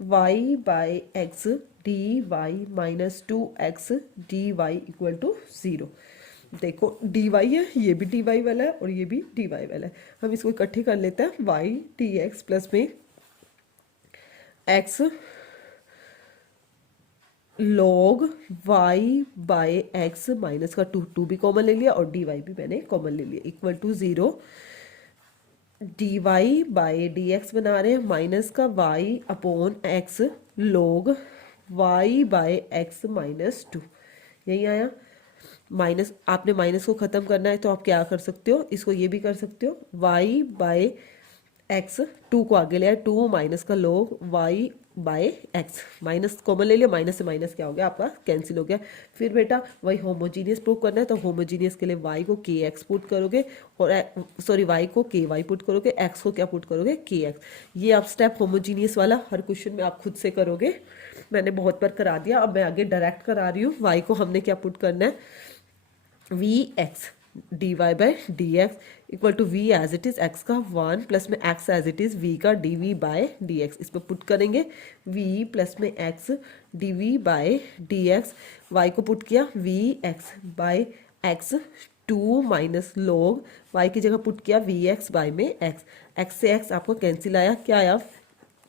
y by x d y minus 2x d y equal to 0। देखो डी वाई है, ये भी डी वाई वाला है और ये भी डी वाई वाला है, हम इसको इकट्ठे कर लेते हैं, वाई डी एक्स प्लस में x log y by x minus का 2 भी कॉमन ले लिया और डी वाई भी मैंने कॉमन ले लिया equal to 0, d y by d x बना रहे हैं माइनस का y upon x log y by x minus 2, यही आया माइनस। आपने माइनस को ख़त्म करना है तो आप क्या कर सकते हो, इसको ये भी कर सकते हो, y बाय एक्स 2 को आगे ले आए, 2 माइनस का log y by x, minus common ले लिया, माइनस से माइनस क्या हो गया आपका कैंसिल हो गया। फिर बेटा वही होमोजीनियस प्रूव करना है तो होमोजीनियस के लिए y को के एक्स पुट करोगे और सॉरी y को के वाई पुट करोगे, x को क्या पुट करोगे के एक्स। ये आप स्टेप होमोजीनियस वाला हर क्वेश्चन में आप खुद से करोगे, मैंने बहुत बार करा दिया, अब मैं आगे डायरेक्ट करा रही हूँ। y को हमने क्या पुट करना है, v x d y by d x equal to v as it is x का 1 प्लस में x as it is v का d v by d x, इस पर पुट करेंगे वी प्लस में x d v by d x, y को put किया v x by x 2 minus log y की जगह पुट किया वी एक्स बाय में एक्स, एक्स से एक्स आपको कैंसिल आया, क्या आया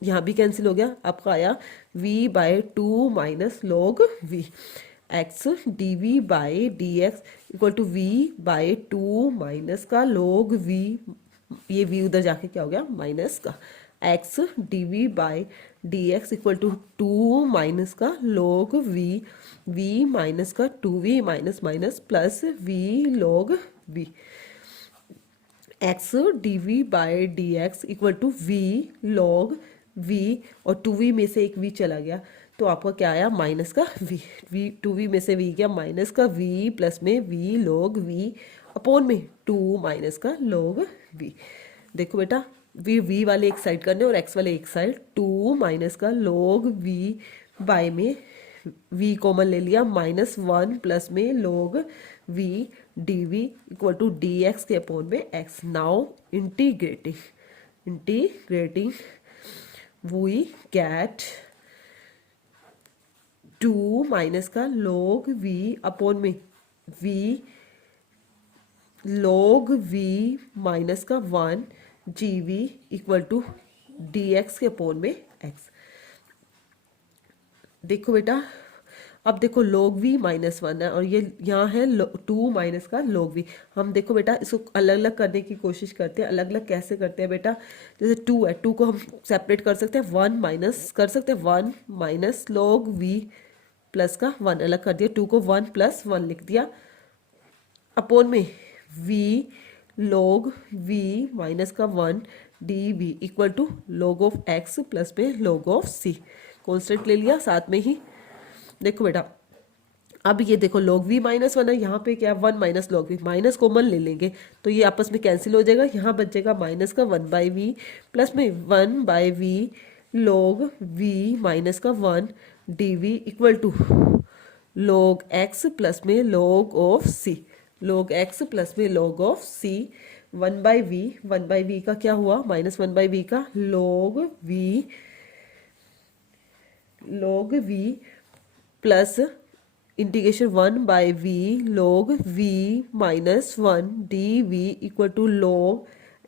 यहाँ भी कैंसिल हो गया, आपका आया v by 2 minus log v, x d v by d x equal to v by 2 minus का log v ये v उधर जाके क्या हो गया माइनस का x dv by d x equal to 2 minus का log v माइनस का 2v minus minus plus v log v x dv by d x equal to v log v और 2v में से एक v चला गया तो आपका क्या आया माइनस का v 2v में से v गया माइनस का v प्लस में v log v अपॉन में 2 माइनस का log v। देखो बेटा v वाले एक साइड करने और x वाले एक साइड 2 माइनस का log v बाय में v कॉमन ले लिया माइनस 1 प्लस में log v dv equal to dx के अपॉन में x। Now integrating we get 2 minus का log v अपॉन में v log v माइनस का 1 gv इक्वल टू dx के अपॉन में x। देखो बेटा अब देखो log v माइनस 1 है और ये यहाँ है 2 माइनस का log v। हम देखो बेटा इसको अलग अलग करने की कोशिश करते हैं। अलग अलग कैसे करते हैं बेटा, जैसे 2 है 2 को हम सेपरेट कर सकते हैं 1 माइनस कर सकते हैं 1 माइनस log v प्लस का 1 अलग कर दिया 2 को 1 प्लस 1 लिख दिया अपॉन में v log v माइनस का 1 dv equal to log of x plus में log ऑफ c कॉन्स्टेंट ले लिया साथ में ही। देखो बेटा अब ये देखो log v माइनस 1 है यहाँ पे क्या 1 minus log v minus common ले लेंगे तो ये आपस में कैंसिल हो जाएगा। यहाँ बच जाएगा माइनस का 1 बाई वी प्लस में 1 by v log v minus का 1 dv equal to log x plus में log of c log x plus में log of c 1 by v का क्या हुआ माइनस 1 बाई वी का log v plus integration 1 by v log v minus 1 dv equal to log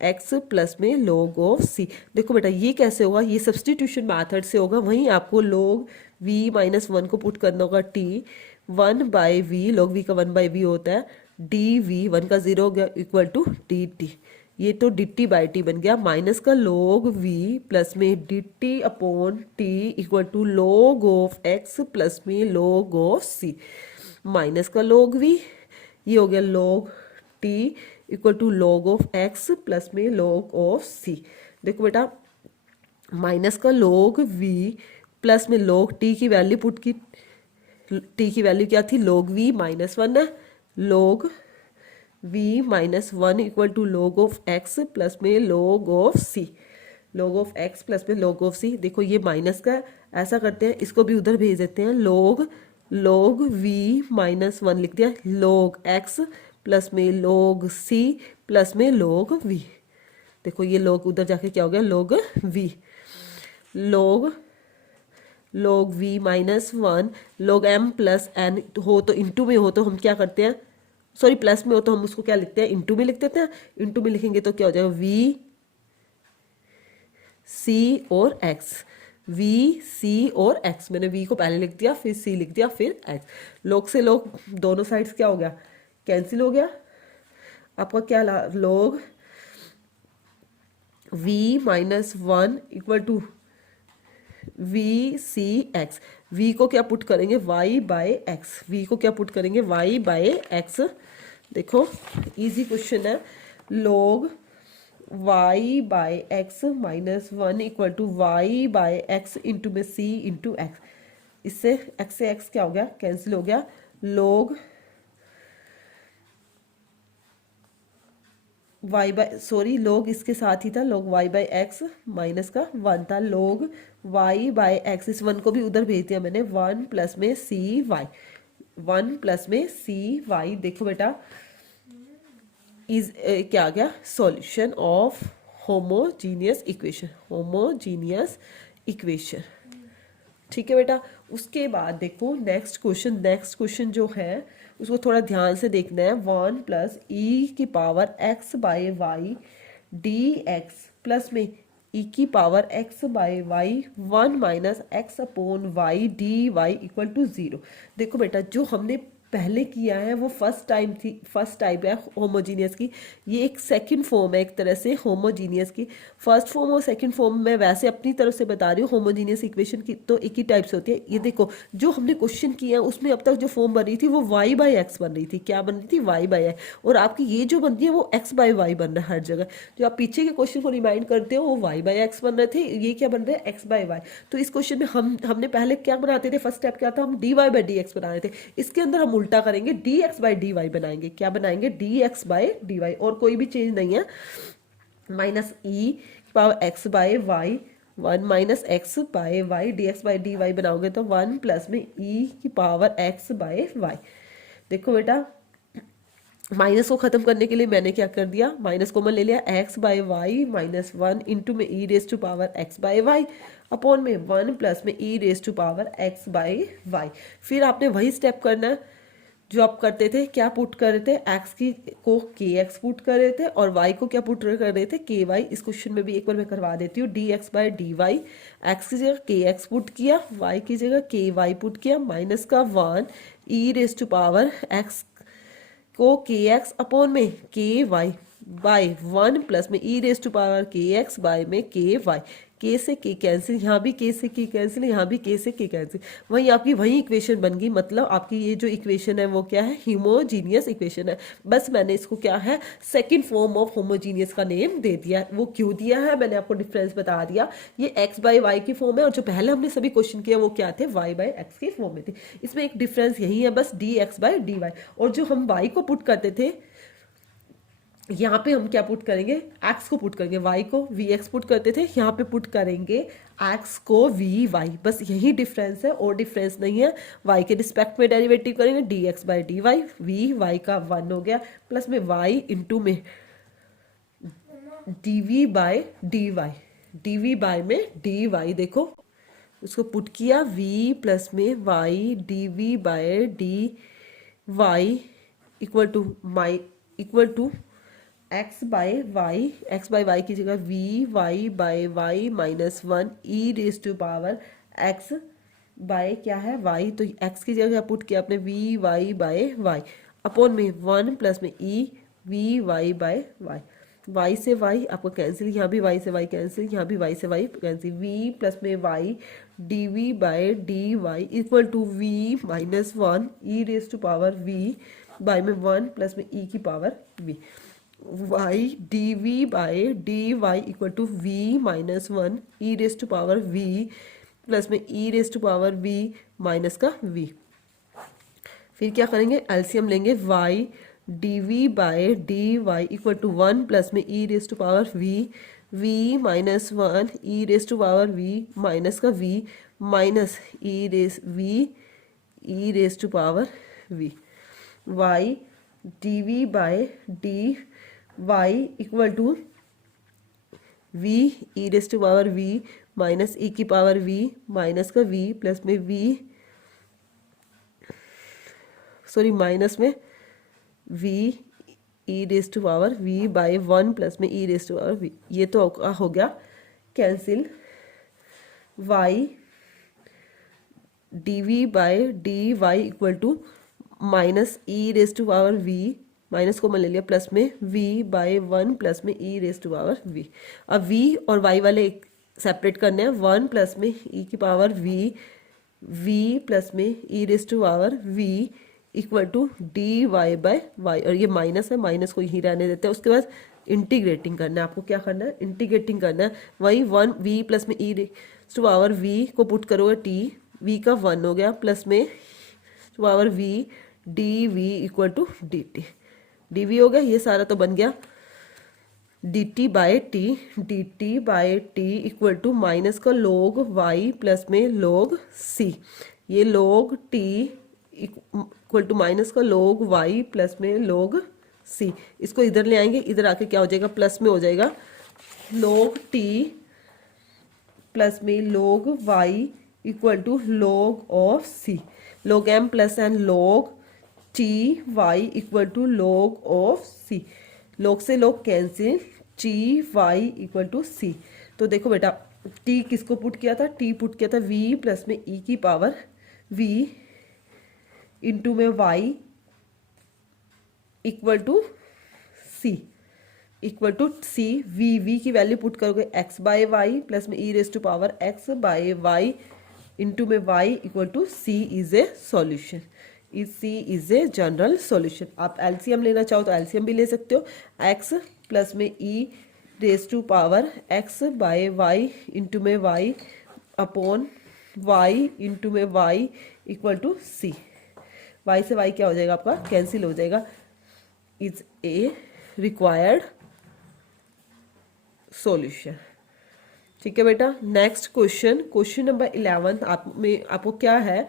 x plus में log of c। देखो बेटा ये कैसे होगा, ये सब्सटीट्यूशन मैथड से होगा। वहीं आपको log v माइनस 1 को पुट करना होगा t 1 by v log v का 1 बाई वी होता है dv 1 का 0 हो गया इक्वल टू dt। ये तो dt बाई टी बन गया माइनस का log v प्लस में dt upon t equal to log of x plus में log ऑफ c माइनस का log v ये हो गया log t equal to log of x plus में log ऑफ c। देखो बेटा माइनस का log v प्लस में log t की वैल्यू पुट की, t की वैल्यू क्या थी log v माइनस 1 है log v minus 1 equal to log of x plus में log of c log of x plus में log ऑफ c। देखो ये माइनस का ऐसा करते हैं इसको भी उधर भेज देते हैं log v माइनस 1 लिख दिया log x प्लस में log c प्लस में log v। देखो ये log उधर जाके क्या हो गया log v log v minus 1 log m plus n हो तो इंटू में हो तो हम क्या करते हैं, सॉरी प्लस में हो तो हम उसको क्या लिखते हैं इंटू में लिख देते हैं। इंटू में लिखेंगे तो क्या हो जाएगा v c और x v c और x। मैंने v को पहले लिख दिया फिर c लिख दिया फिर x। log से log दोनों साइड्स क्या हो गया कैंसिल हो गया। आपका क्या log v minus 1 equal to v c x। v को क्या पुट करेंगे y बाय x, v को क्या पुट करेंगे y बाय x। देखो इजी क्वेश्चन है log y by x minus 1 equal to y by x into में c into x। इससे x से x क्या हो गया कैंसिल हो गया log y बाय log इसके साथ ही था log y by x minus का 1 था log y बाय x। इस 1 को भी उधर भेज दिया मैंने 1 प्लस में cy 1 प्लस में cy। देखो बेटा इज क्या आ गया सॉल्यूशन ऑफ होमोजीनियस इक्वेशन। ठीक है बेटा। उसके बाद देखो नेक्स्ट क्वेश्चन जो है उसको थोड़ा ध्यान से देखना है। 1 प्लस ई की power x by y d x plus में ई की power x by y 1 minus x upon y d y equal to 0। देखो बेटा जो हमने पहले किया है वो फर्स्ट टाइप है होमोजीनियस की। ये एक सेकंड फॉर्म है एक तरह से होमोजीनियस की। फर्स्ट फॉर्म और सेकंड फॉर्म मैं वैसे अपनी तरफ से बता रही हूँ। होमोजीनियस इक्वेशन की तो एक ही टाइप से होती है। ये देखो जो हमने क्वेश्चन किया उसमें अब तक जो फॉर्म बन रही थी वो वाई बाई एक्स बन रही थी। क्या बन रही थी? Y by x. और आपकी ये जो बनती है वो एक्स बाई वाई बन रहा है हर जगह। जो आप पीछे के क्वेश्चन को रिमाइंड करते हो वो वाई बाई एक्स बन रहे थे, ये क्या बन रहे हैं? X by y. तो इस क्वेश्चन में हमने पहले क्या बनाते थे? फर्स्ट स्टेप क्या था? हम d y by d x बना रहे थे। इसके अंदर हम उल्टा करेंगे, d x by d y बनाएंगे। क्या बनाएंगे? D x by d y. और कोई भी चेंज नहीं है। Minus e power x by y, 1 minus x by y, d x by d y बनाओगे तो 1 प्लस में ई की पावर एक्स बाय वाई। देखो बेटा माइनस को खत्म करने के लिए मैंने क्या कर दिया? माइनस कॉमन ले लिया, x by y minus 1 into में e raise to power x by y upon में 1 प्लस में e raise to power x by y. फिर आपने वही स्टेप करना है जो आप करते थे। क्या पुट कर रहे थे? एक्स की को के एक्स पुट कर रहे थे और वाई को क्या पुट कर रहे थे? के वाई। इस क्वेश्चन में भी एक बार मैं करवा देती हूँ। D x by d y, x की जगह के एक्स पुट किया, वाई की जगह के वाई पुट किया, माइनस का 1 e raise to power x को के एक्स अपॉन में के वाई बाय 1 प्लस में ई रेस टू पावर के एक्स बाय में के वाई। के से के कैंसिल, यहाँ भी के से के कैंसिल, यहाँ भी के से के कैंसिल। वही आपकी वही इक्वेशन बन गई। मतलब आपकी ये जो इक्वेशन है वो क्या है? होमोजीनियस इक्वेशन है। बस मैंने इसको क्या है? सेकंड फॉर्म ऑफ होमोजीनियस का नेम दे दिया। वो क्यों दिया है मैंने आपको डिफरेंस बता दिया। ये एक्स बाई वाई की फॉर्म है और जो पहले हमने सभी क्वेश्चन किया वो क्या थे? वाई बाई एक्स की फॉर्म में थे। इसमें एक डिफरेंस यही है बस, d x by d y. और जो हम वाई को पुट करते थे यहाँ पे हम क्या पुट करेंगे? एक्स को पुट करेंगे, वाई को वी एक्स पुट करते थे, यहाँ पे पुट करेंगे एक्स को वी वाई। बस यही डिफरेंस है और डिफरेंस नहीं है। वाई के रिस्पेक्ट में डेरिवेटिव करेंगे, d x by d y, v y का 1 हो गया प्लस में वाई इंटू में d v by d y, d v by में डी वाई। देखो उसको पुट किया, v प्लस में y d v by d y equal to x by y की जगह v y by y minus 1 e raise to power x by क्या है? Y. तो एक्स की जगह पुट किया आपने v y by y upon में 1 प्लस में e v y by y. Y से वाई आपको कैंसिल, यहाँ भी वाई से वाई कैंसिल, यहाँ भी वाई से वाई कैंसिल। वी प्लस में y d v by d y equal to v minus 1 e raise to power v by में 1 प्लस में ई की power v. Y d v by d y equal to v minus 1 e raise to power v plus में e raise to power v minus का v. फिर क्या करेंगे? LCM लेंगे, y d v by d y equal to 1 plus में e raise to power v minus 1 e raise to power v minus का v minus e raise to power v. Y d v by d y equal to v e raise to power v minus e की power v minus का v plus में minus में v e raise to power v by 1 plus में e raise to power v. ये तो हो गया cancel. Y d v by d y equal to minus e raise to power v, minus को मैं ले लिया, प्लस में वी बाय 1 प्लस में e raise to power we. अब वी और वाई वाले सेपरेट करने हैं। 1 प्लस में ई की पावर वी प्लस में e raise to power v equal to d y by y. और ये माइनस है, माइनस को यहीं रहने देते हैं। उसके बाद इंटीग्रेटिंग करना है। आपको क्या करना है? इंटीग्रेटिंग करना है। वही 1 वी प्लस में e raise to power v को पुट करोगे टी, वी का 1 हो गया प्लस में power v d v equal to d t. D v हो गया, ये सारा तो बन गया d t by t equal to minus का log y प्लस में log c। ये log t equal to minus का log y प्लस में log c। इसको इधर ले आएंगे, इधर आके क्या हो जाएगा? प्लस में हो जाएगा log t प्लस में log y equal to log of c। log m plus n log t y equal to log of c। log से log cancel, t y equal to c। तो देखो बेटा t किसको put किया था? t put किया था v plus में e की पावर v इंटू में y equal to c, equal to c. V की वैल्यू पुट करोगे एक्स बाय वाई प्लस में e raise to power x by y into में y equal to c is a solution. Is c is a general solution. आप LCM लेना चाहो तो LCM भी ले सकते हो। एक्स प्लस में e raise to power x by y into में वाई अपॉन वाई इंटू में y equal to c. Y से वाई क्या हो जाएगा आपका, कैंसिल हो जाएगा। Is a required solution. ठीक है बेटा। नेक्स्ट क्वेश्चन, क्वेश्चन नंबर 11 आपको क्या है,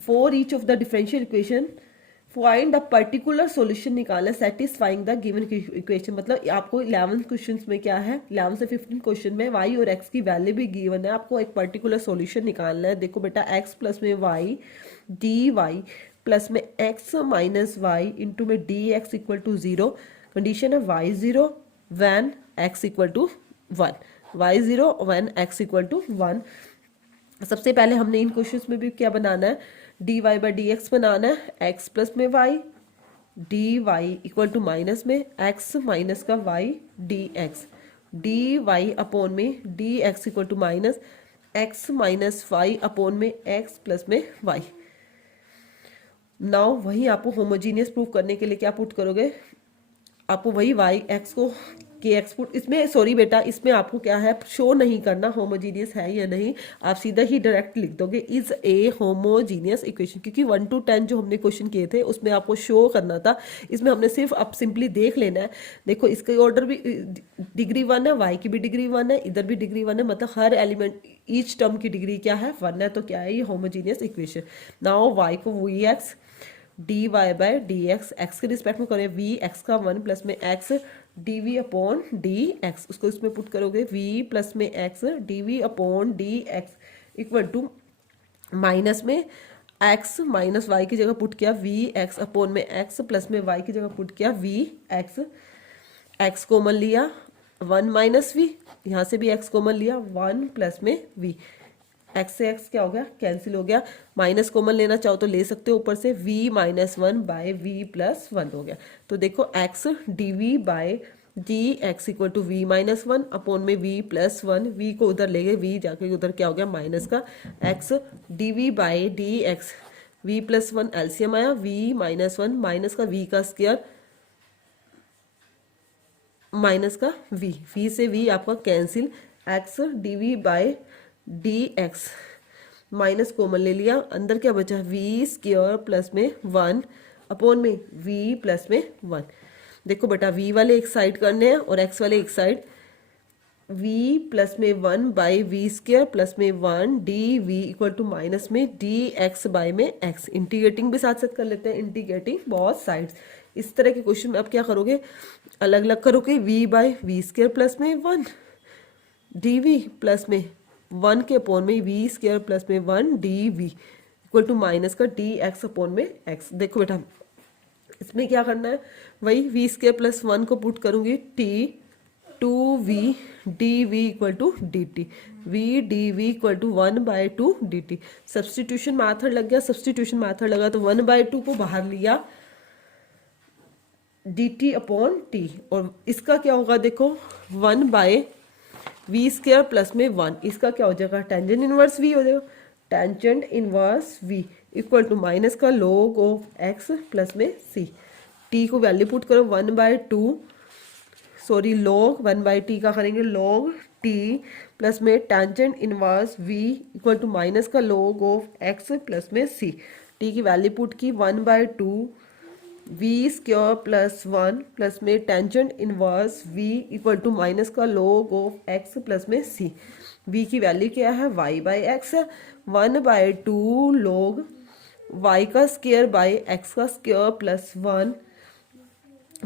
for each of the differential equation find the particular solution निकालना सेटिस्फाइंग द गिवन इक्वेशन। मतलब आपको 11 क्वेश्चन में क्या है, 11 से 15 क्वेश्चन में वाई और एक्स की वैल्यू भी गिवन है, आपको एक पर्टिकुलर सॉल्यूशन निकालना है। देखो बेटा, एक्स प्लस में वाई डी वाई प्लस में एक्स माइनस वाई इंटू में d x equal to 0। Condition है y 0 when x equal to 1, y 0 when x equal to 1। सबसे पहले हमने इन क्वेश्चंस में भी क्या बनाना है, d y by d x बनाना है। एक्स प्लस में y d y equal to minus में एक्स माइनस का y d x, d y upon में d x equal to minus x minus y upon में एक्स प्लस में y. Now वही आपको होमोजीनियस प्रूफ करने के लिए क्या पुट करोगे, आपको वही वाई एक्स को के एक्स पुट, इसमें सॉरी बेटा, इसमें आपको क्या है शो नहीं करना होमोजीनियस है या नहीं, आप सीधा ही डायरेक्ट लिख दोगे इज ए होमोजीनियस इक्वेशन। क्योंकि 1 to 10 जो हमने क्वेश्चन किए थे उसमें आपको शो करना था, इसमें हमने सिर्फ आप सिंपली देख लेना है। देखो इसका ऑर्डर भी डिग्री 1 है, वाई की भी डिग्री 1 है, इधर भी डिग्री 1 है, मतलब हर एलिमेंट ईच टर्म की डिग्री क्या है 1 है। तो क्या है ये होमोजीनियस इक्वेशन। नाउ वाई को v x d y by d x, x के रिस्पेक्ट में करें वी एक्स का 1 प्लस में x d v upon d x, उसको इसमें पुट करोगे वी प्लस में x d v upon d x equal to minus में एक्स माइनस वाई की जगह पुट किया वी एक्स अपॉन में एक्स प्लस में वाई की जगह पुट किया वी एक्स, एक्स कॉमन लिया 1 माइनस वी, यहाँ से भी एक्स कॉमन लिया 1 प्लस में वी, एक्स से एक्स क्या हो गया कैंसिल हो गया, माइनस कॉमन लेना चाहो तो ले सकते हो ऊपर से, v minus 1 by v plus 1 हो गया। तो देखो x d v by d x equal to v minus 1 upon में वी प्लस 1, वी को उधर ले गए, वी जाके उधर क्या हो गया माइनस का, x d v by d x v plus 1 LCM आया वी माइनस 1 माइनस का वी का स्क्वायर माइनस का वी से वी आपका cancel, x d v by d x minus common ले लिया, अंदर क्या बचा वी स्क्वायर प्लस में 1 अपॉन में वी प्लस में 1। देखो बेटा वी वाले एक साइड करने हैं और एक्स वाले एक साइड, वी प्लस में 1 बाई वी स्क्वायर प्लस में 1 d v equal to minus में डी एक्स बाई में एक्स। इंटीग्रेटिंग भी साथ साथ कर लेते हैं, इंटीग्रेटिंग बोथ साइड्स। इस तरह के क्वेश्चन में आप क्या करोगे, अलग अलग करोगे, v by v square plus में 1 डी वी प्लस में 1 के अपॉन में वी स्क्वायर प्लस में 1 d v equal to minus का डी एक्स अपॉन में एक्स। देखो बेटा इसमें क्या करना है, वही वी स्क्वायर प्लस 1 को पुट करूंगी t two v d v equal to d t, v d v equal to 1 by 2 d t. Substitution method लग गया, सब्सटीट्यूशन मैथड लगा तो 1 बाय 2 को बाहर लिया डी टी अपॉन टी, और इसका क्या होगा देखो 1 बाय वी स्क्वायर प्लस में 1, इसका क्या हो जाएगा टेंजेंट इनवर्स वी हो जाएगा, tangent inverse v equal to minus का log ऑफ एक्स प्लस में सी। टी को वैल्यू पुट करो 1 by 2 sorry log 1 by t का करेंगे log टी प्लस में tangent inverse v equal to minus का log ऑफ एक्स प्लस में c. T की वैल्यू पुट की 1 by 2 v square plus 1 plus में tangent inverse v equal to minus का log of x plus में सी। V की value क्या है y बाई एक्स है, 1 बाय 2 log y का स्क्वायर बाई एक्स का स्क्वायर प्लस 1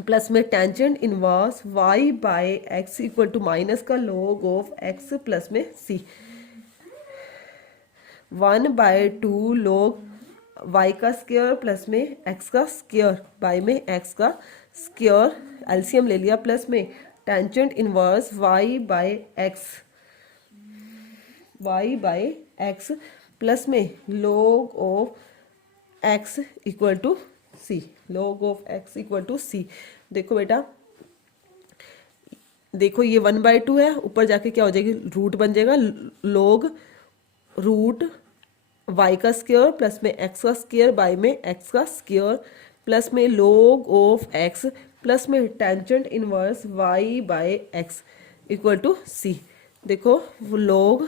प्लस में tangent inverse y by x equal to minus का log ऑफ एक्स प्लस में सी। 1 बाय 2 log y का स्क्वायर प्लस में x का square by में x का स्क्वायर एलसीएम ले लिया प्लस में tangent inverse y by x plus में log of x equal to c, log of x equal to c. देखो बेटा, देखो ये 1/2 है, ऊपर जाके क्या हो जाएगी, रूट बन जाएगा, लॉग रूट वाई का स्क्वायर प्लस में एक्स का स्क्वायर बाय में एक्स का स्क्वायर प्लस में log ऑफ एक्स प्लस में tangent inverse y by x equal to c. देखो log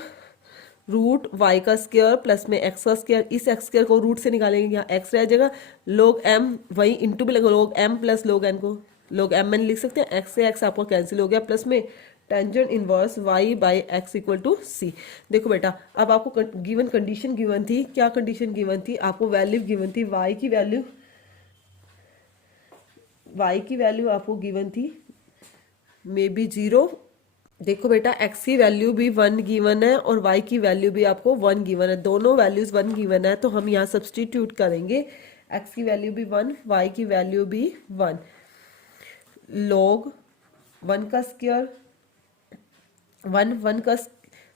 रूट वाई का स्क्वायर प्लस में एक्स का स्क्वायर, इस एक्स स्क्वायर को रूट से निकालेंगे, यहाँ एक्स रह जाएगा, log m वही इंटू में लगा log m plus log n को log m n लिख सकते हैं, एक्स से एक्स आपको कैंसिल हो गया, प्लस में tangent inverse y by x equal to c. देखो बेटा, अब आपको गिवन कंडीशन गिवन थी, क्या कंडीशन गिवन थी, आपको वैल्यू गिवन थी, y की वैल्यू आपको गिवन थी मे बी 0। देखो बेटा, x की वैल्यू भी 1 गिवन है और y की वैल्यू भी आपको 1 गिवन है, दोनों वैल्यूज 1 गिवन है, तो हम यहाँ सब्सटीट्यूट करेंगे, x की वैल्यू भी 1, y की वैल्यू भी 1, log 1 का स्क्वायर 1 का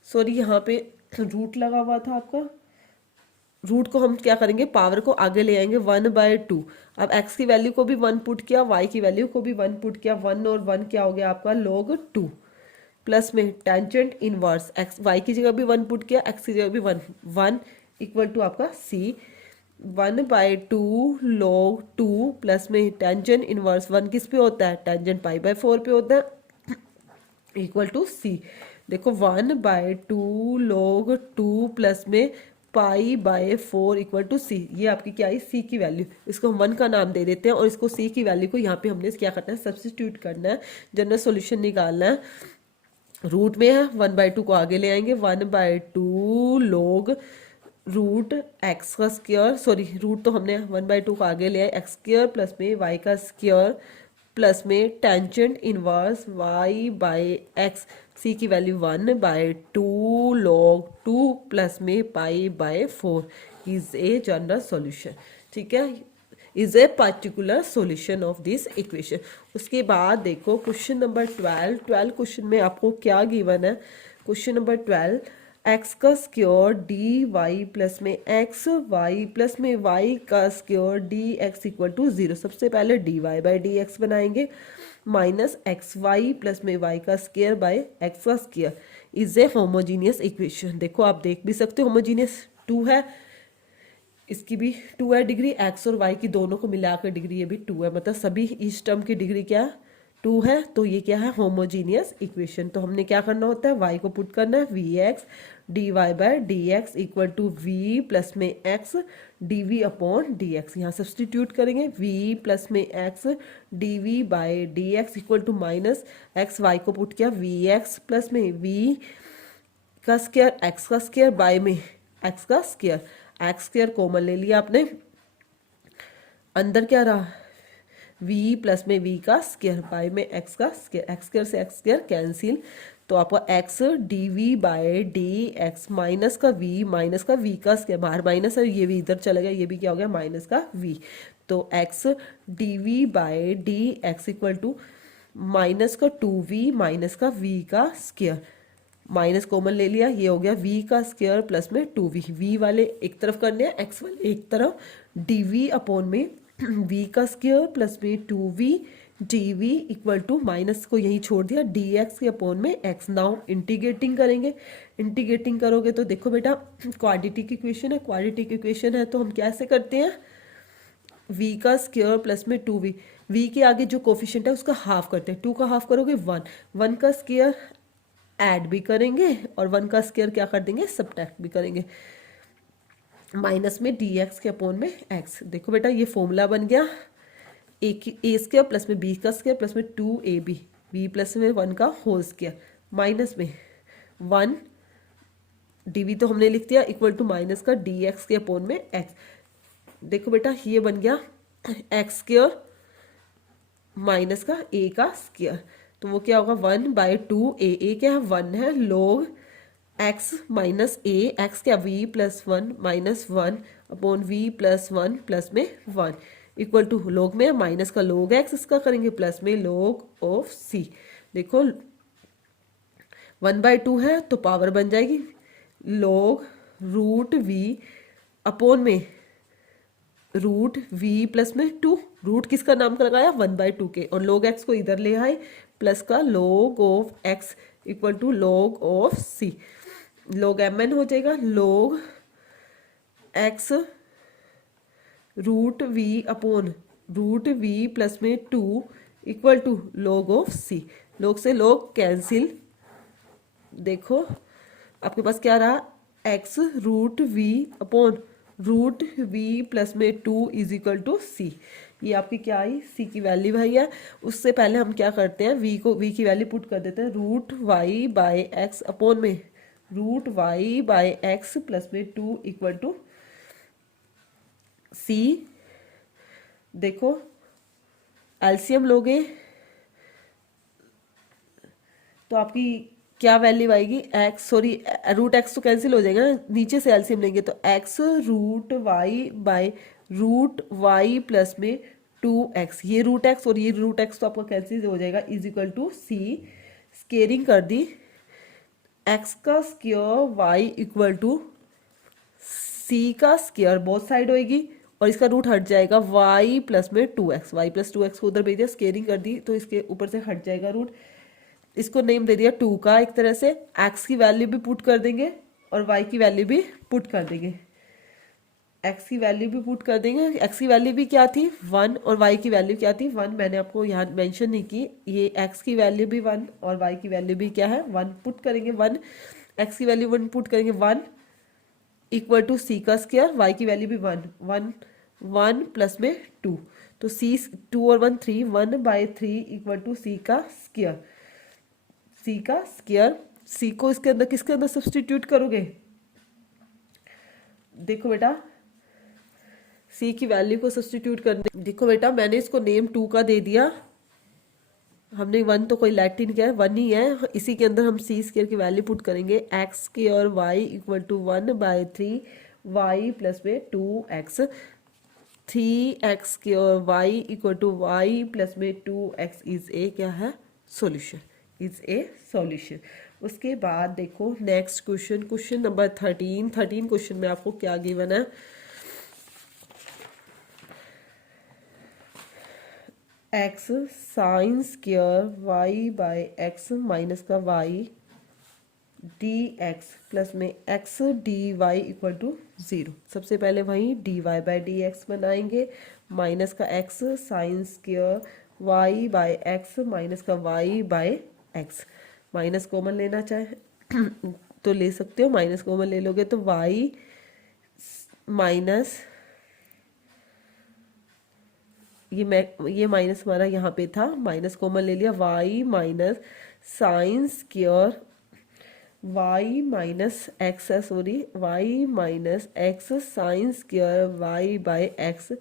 सॉरी यहाँ पे रूट लगा हुआ था आपका, रूट को हम क्या करेंगे, पावर को आगे ले आएंगे, 1/2। अब x की वैल्यू को भी 1 पुट किया, y की वैल्यू को भी 1 पुट किया, 1 और 1 क्या हो गया आपका log 2 प्लस में टेंजेंट इनवर्स एक्स, y की जगह भी 1 पुट किया, x की जगह भी 1 इक्वल टू आपका c 1/2 log 2 प्लस में टेंजेंट इनवर्स 1 किस पे होता है, टेंजेंट π/4 पे होता है इक्वल टू सी। देखो 1/2 log 2 प्लस में π/4 इक्वल टू सी, ये आपकी क्या है, सी की वैल्यू, इसको हम 1 का नाम दे देते हैं और इसको सी की वैल्यू को यहाँ पे हमने क्या करना है, सब्सटीट्यूट करना है, जनरल सॉल्यूशन निकालना है, रूट में है 1/2 को आगे ले आएंगे, 1/2 log रूट एक्स का स्क्वायर, सॉरी रूट तो हमने 1/2 को आगे ले आए, एक्स स्क्वायर प्लस में वाई का स्क्वायर प्लस में tangent inverse y by x, c की वैल्यू 1/2 log 2 प्लस में π/4 इज ए जनरल सॉल्यूशन। ठीक है, is a particular solution of this equation. उसके बाद देखो क्वेश्चन नंबर 12 क्वेश्चन में आपको क्या गिवन है, क्वेश्चन नंबर 12, एक्स का स्क्वायर डी वाई प्लस में एक्स वाई प्लस में वाई का square d x equal to 0। सबसे पहले d y by d x बनाएंगे, माइनस एक्स वाई प्लस में वाई का स्क्वायर बाय एक्स का square is a homogeneous equation. देखो आप देख भी सकते हो, होमोजीनियस 2 है, इसकी भी 2 है डिग्री, एक्स और वाई की दोनों को मिलाकर डिग्री ये भी 2 है, मतलब सभी इस टर्म की डिग्री क्या 2 है, तो ये क्या है, होमोजीनियस इक्वेशन। तो हमने क्या करना होता है, वाई को पुट करना है, v x d y by d x equal to v plus में x d v upon d x, यहाँ सब्सटीट्यूट करेंगे, वी प्लस में x d v by d x equal to minus x, y को put किया, v x plus में v का square x का square by में एक्स का स्क्वायर, एक्स स्क्वायर कॉमन ले लिया आपने, अंदर क्या रहा, v प्लस में v का स्क्वायर बाय में x का स्क्वायर, एक्स स्क्वायर से एक्स स्क्वायर कैंसिल, तो आपका x d v by d x minus का v माइनस का v का स्क्वायर, बाहर माइनस है, ये भी इधर चला गया, ये भी क्या हो गया, माइनस का v, तो x d v by d x equal to minus का 2v माइनस का v का स्क्वायर, माइनस कॉमन ले लिया, ये हो गया v का स्क्वायर प्लस में 2v, v वाले एक तरफ करने हैं, x वाले एक तरफ, dv अपॉन में v का स्क्वायर प्लस में 2v dv equal to minus को यहीं छोड़ दिया, dx के अपॉन में x। नाउ इंटीग्रेटिंग करेंगे, इंटीग्रेटिंग करोगे तो देखो बेटा क्वाड्रेटिक इक्वेशन है, क्वाड्रेटिक इक्वेशन है तो हम कैसे करते हैं, v का स्क्वायर प्लस में 2v, v के आगे जो कोफिशिएंट है उसका हाफ करते हैं, 2 का हाफ करोगे 1, 1 का स्क्वायर ऐड भी करेंगे और 1 का स्क्वायर क्या कर देंगे, सब्ट्रैक्ट भी करेंगे, माइनस में डी एक्स के अपॉन में एक्स। देखो बेटा ये फॉर्मूला बन गया, ए स्क्वायर प्लस में बी का स्क्वायर प्लस में 2ab, बी प्लस में 1 का होल स्क्वायर माइनस में 1 डीवी तो हमने लिख दिया इक्वल टू माइनस का डी एक्स के अपॉन में एक्स। देखो बेटा ये बन गया एक्स स्क्वायर माइनस का ए का स्क्वायर, तो वो क्या होगा 1/2 ए क्या है 1 है, log एक्स माइनस ए, एक्स क्या v plus 1 minus 1 upon v plus 1 plus में 1 इक्वल टू log में माइनस का log एक्स, इसका करेंगे प्लस में log ऑफ c। देखो 1/2 है तो पावर बन जाएगी log रूट v अपॉन में रूट वी प्लस में टू, रूट किसका नाम का लगाया 1/2 के, और log x को इधर ले आए प्लस का log of x equal to log of c, log mn हो जाएगा log x root v upon root v plus में two equal to log of c, log से log कैंसिल, देखो आपके पास क्या रहा x root v upon root v plus में two is equal to c, ये आपकी क्या आई c की वैल्यू आई है। उससे पहले हम क्या करते हैं v की वैल्यू पुट कर देते हैं root y by x upon में root y by x plus में टू इक्वल टू सी। देखो एलसीएम लोगे तो आपकी क्या वैल्यू आएगी एक्स, सॉरी रूट एक्स तो कैंसिल हो जाएगा ना, नीचे से एलसीएम लेंगे तो x root y by root y plus में टू एक्स, ये रूट एक्स और ये रूट एक्स तो आपका कैंसिल हो जाएगा is equal to c, squaring कर दी एक्स का स्क्वायर वाई इक्वल टू सी का स्क्वायर बोथ साइड होएगी और इसका रूट हट जाएगा वाई प्लस में two x, y plus two x को उधर भेज दिया, स्केयरिंग कर दी तो इसके ऊपर से हट जाएगा रूट, इसको नेम दे दिया टू का, एक तरह से एक्स की वैल्यू भी पुट कर देंगे और वाई की वैल्यू भी पुट कर देंगे, एक्स की वैल्यू भी पुट कर देंगे, एक्स की वैल्यू भी क्या थी 1 और वाई की वैल्यू क्या थी 1, मैंने आपको यहाँ मेंशन नहीं की, ये एक्स की वैल्यू भी 1 और वाई की वैल्यू भी क्या है 1 पुट करेंगे, 1 एक्स की वैल्यू 1 पुट करेंगे 1 इक्वल टू सी का स्क्वायर, वाई की वैल्यू भी 1 1 1 प्लस में 2, तो सी 2 और 1 3, 1/3 इक्वल टू सी का स्क्वायर, सी का स्क्वायर, सी को इसके अंदर किसके अंदर सब्सटीट्यूट करोगे, देखो बेटा सी की वैल्यू को सब्सटीट्यूट करने, देखो बेटा मैंने इसको नेम 2 का दे दिया, हमने 1 तो कोई लैटिन क्या है 1 ही है, इसी के अंदर हम सी स्क्वायर की वैल्यू पुट करेंगे x square y equal to 1/3 y plus में 2x, 3x square y equal to y plus में 2x इज ए क्या है सॉल्यूशन, इज ए सॉल्यूशन। उसके बाद देखो next question, question number 13 question में आपको क्या गिवन है, x sine square y by x minus का वाई डी एक्स प्लस में x d y equal to 0, सबसे पहले वही d y by d x बनाएंगे माइनस का x sine square y by x minus का y by x, minus common लेना चाहे तो ले सकते हो, माइनस कॉमन ले लोगे तो वाई माइनस ये माइनस हमारा यहाँ पे था, माइनस कॉमन ले लिया y minus sine square y minus x है, sorry y minus x sine square y by x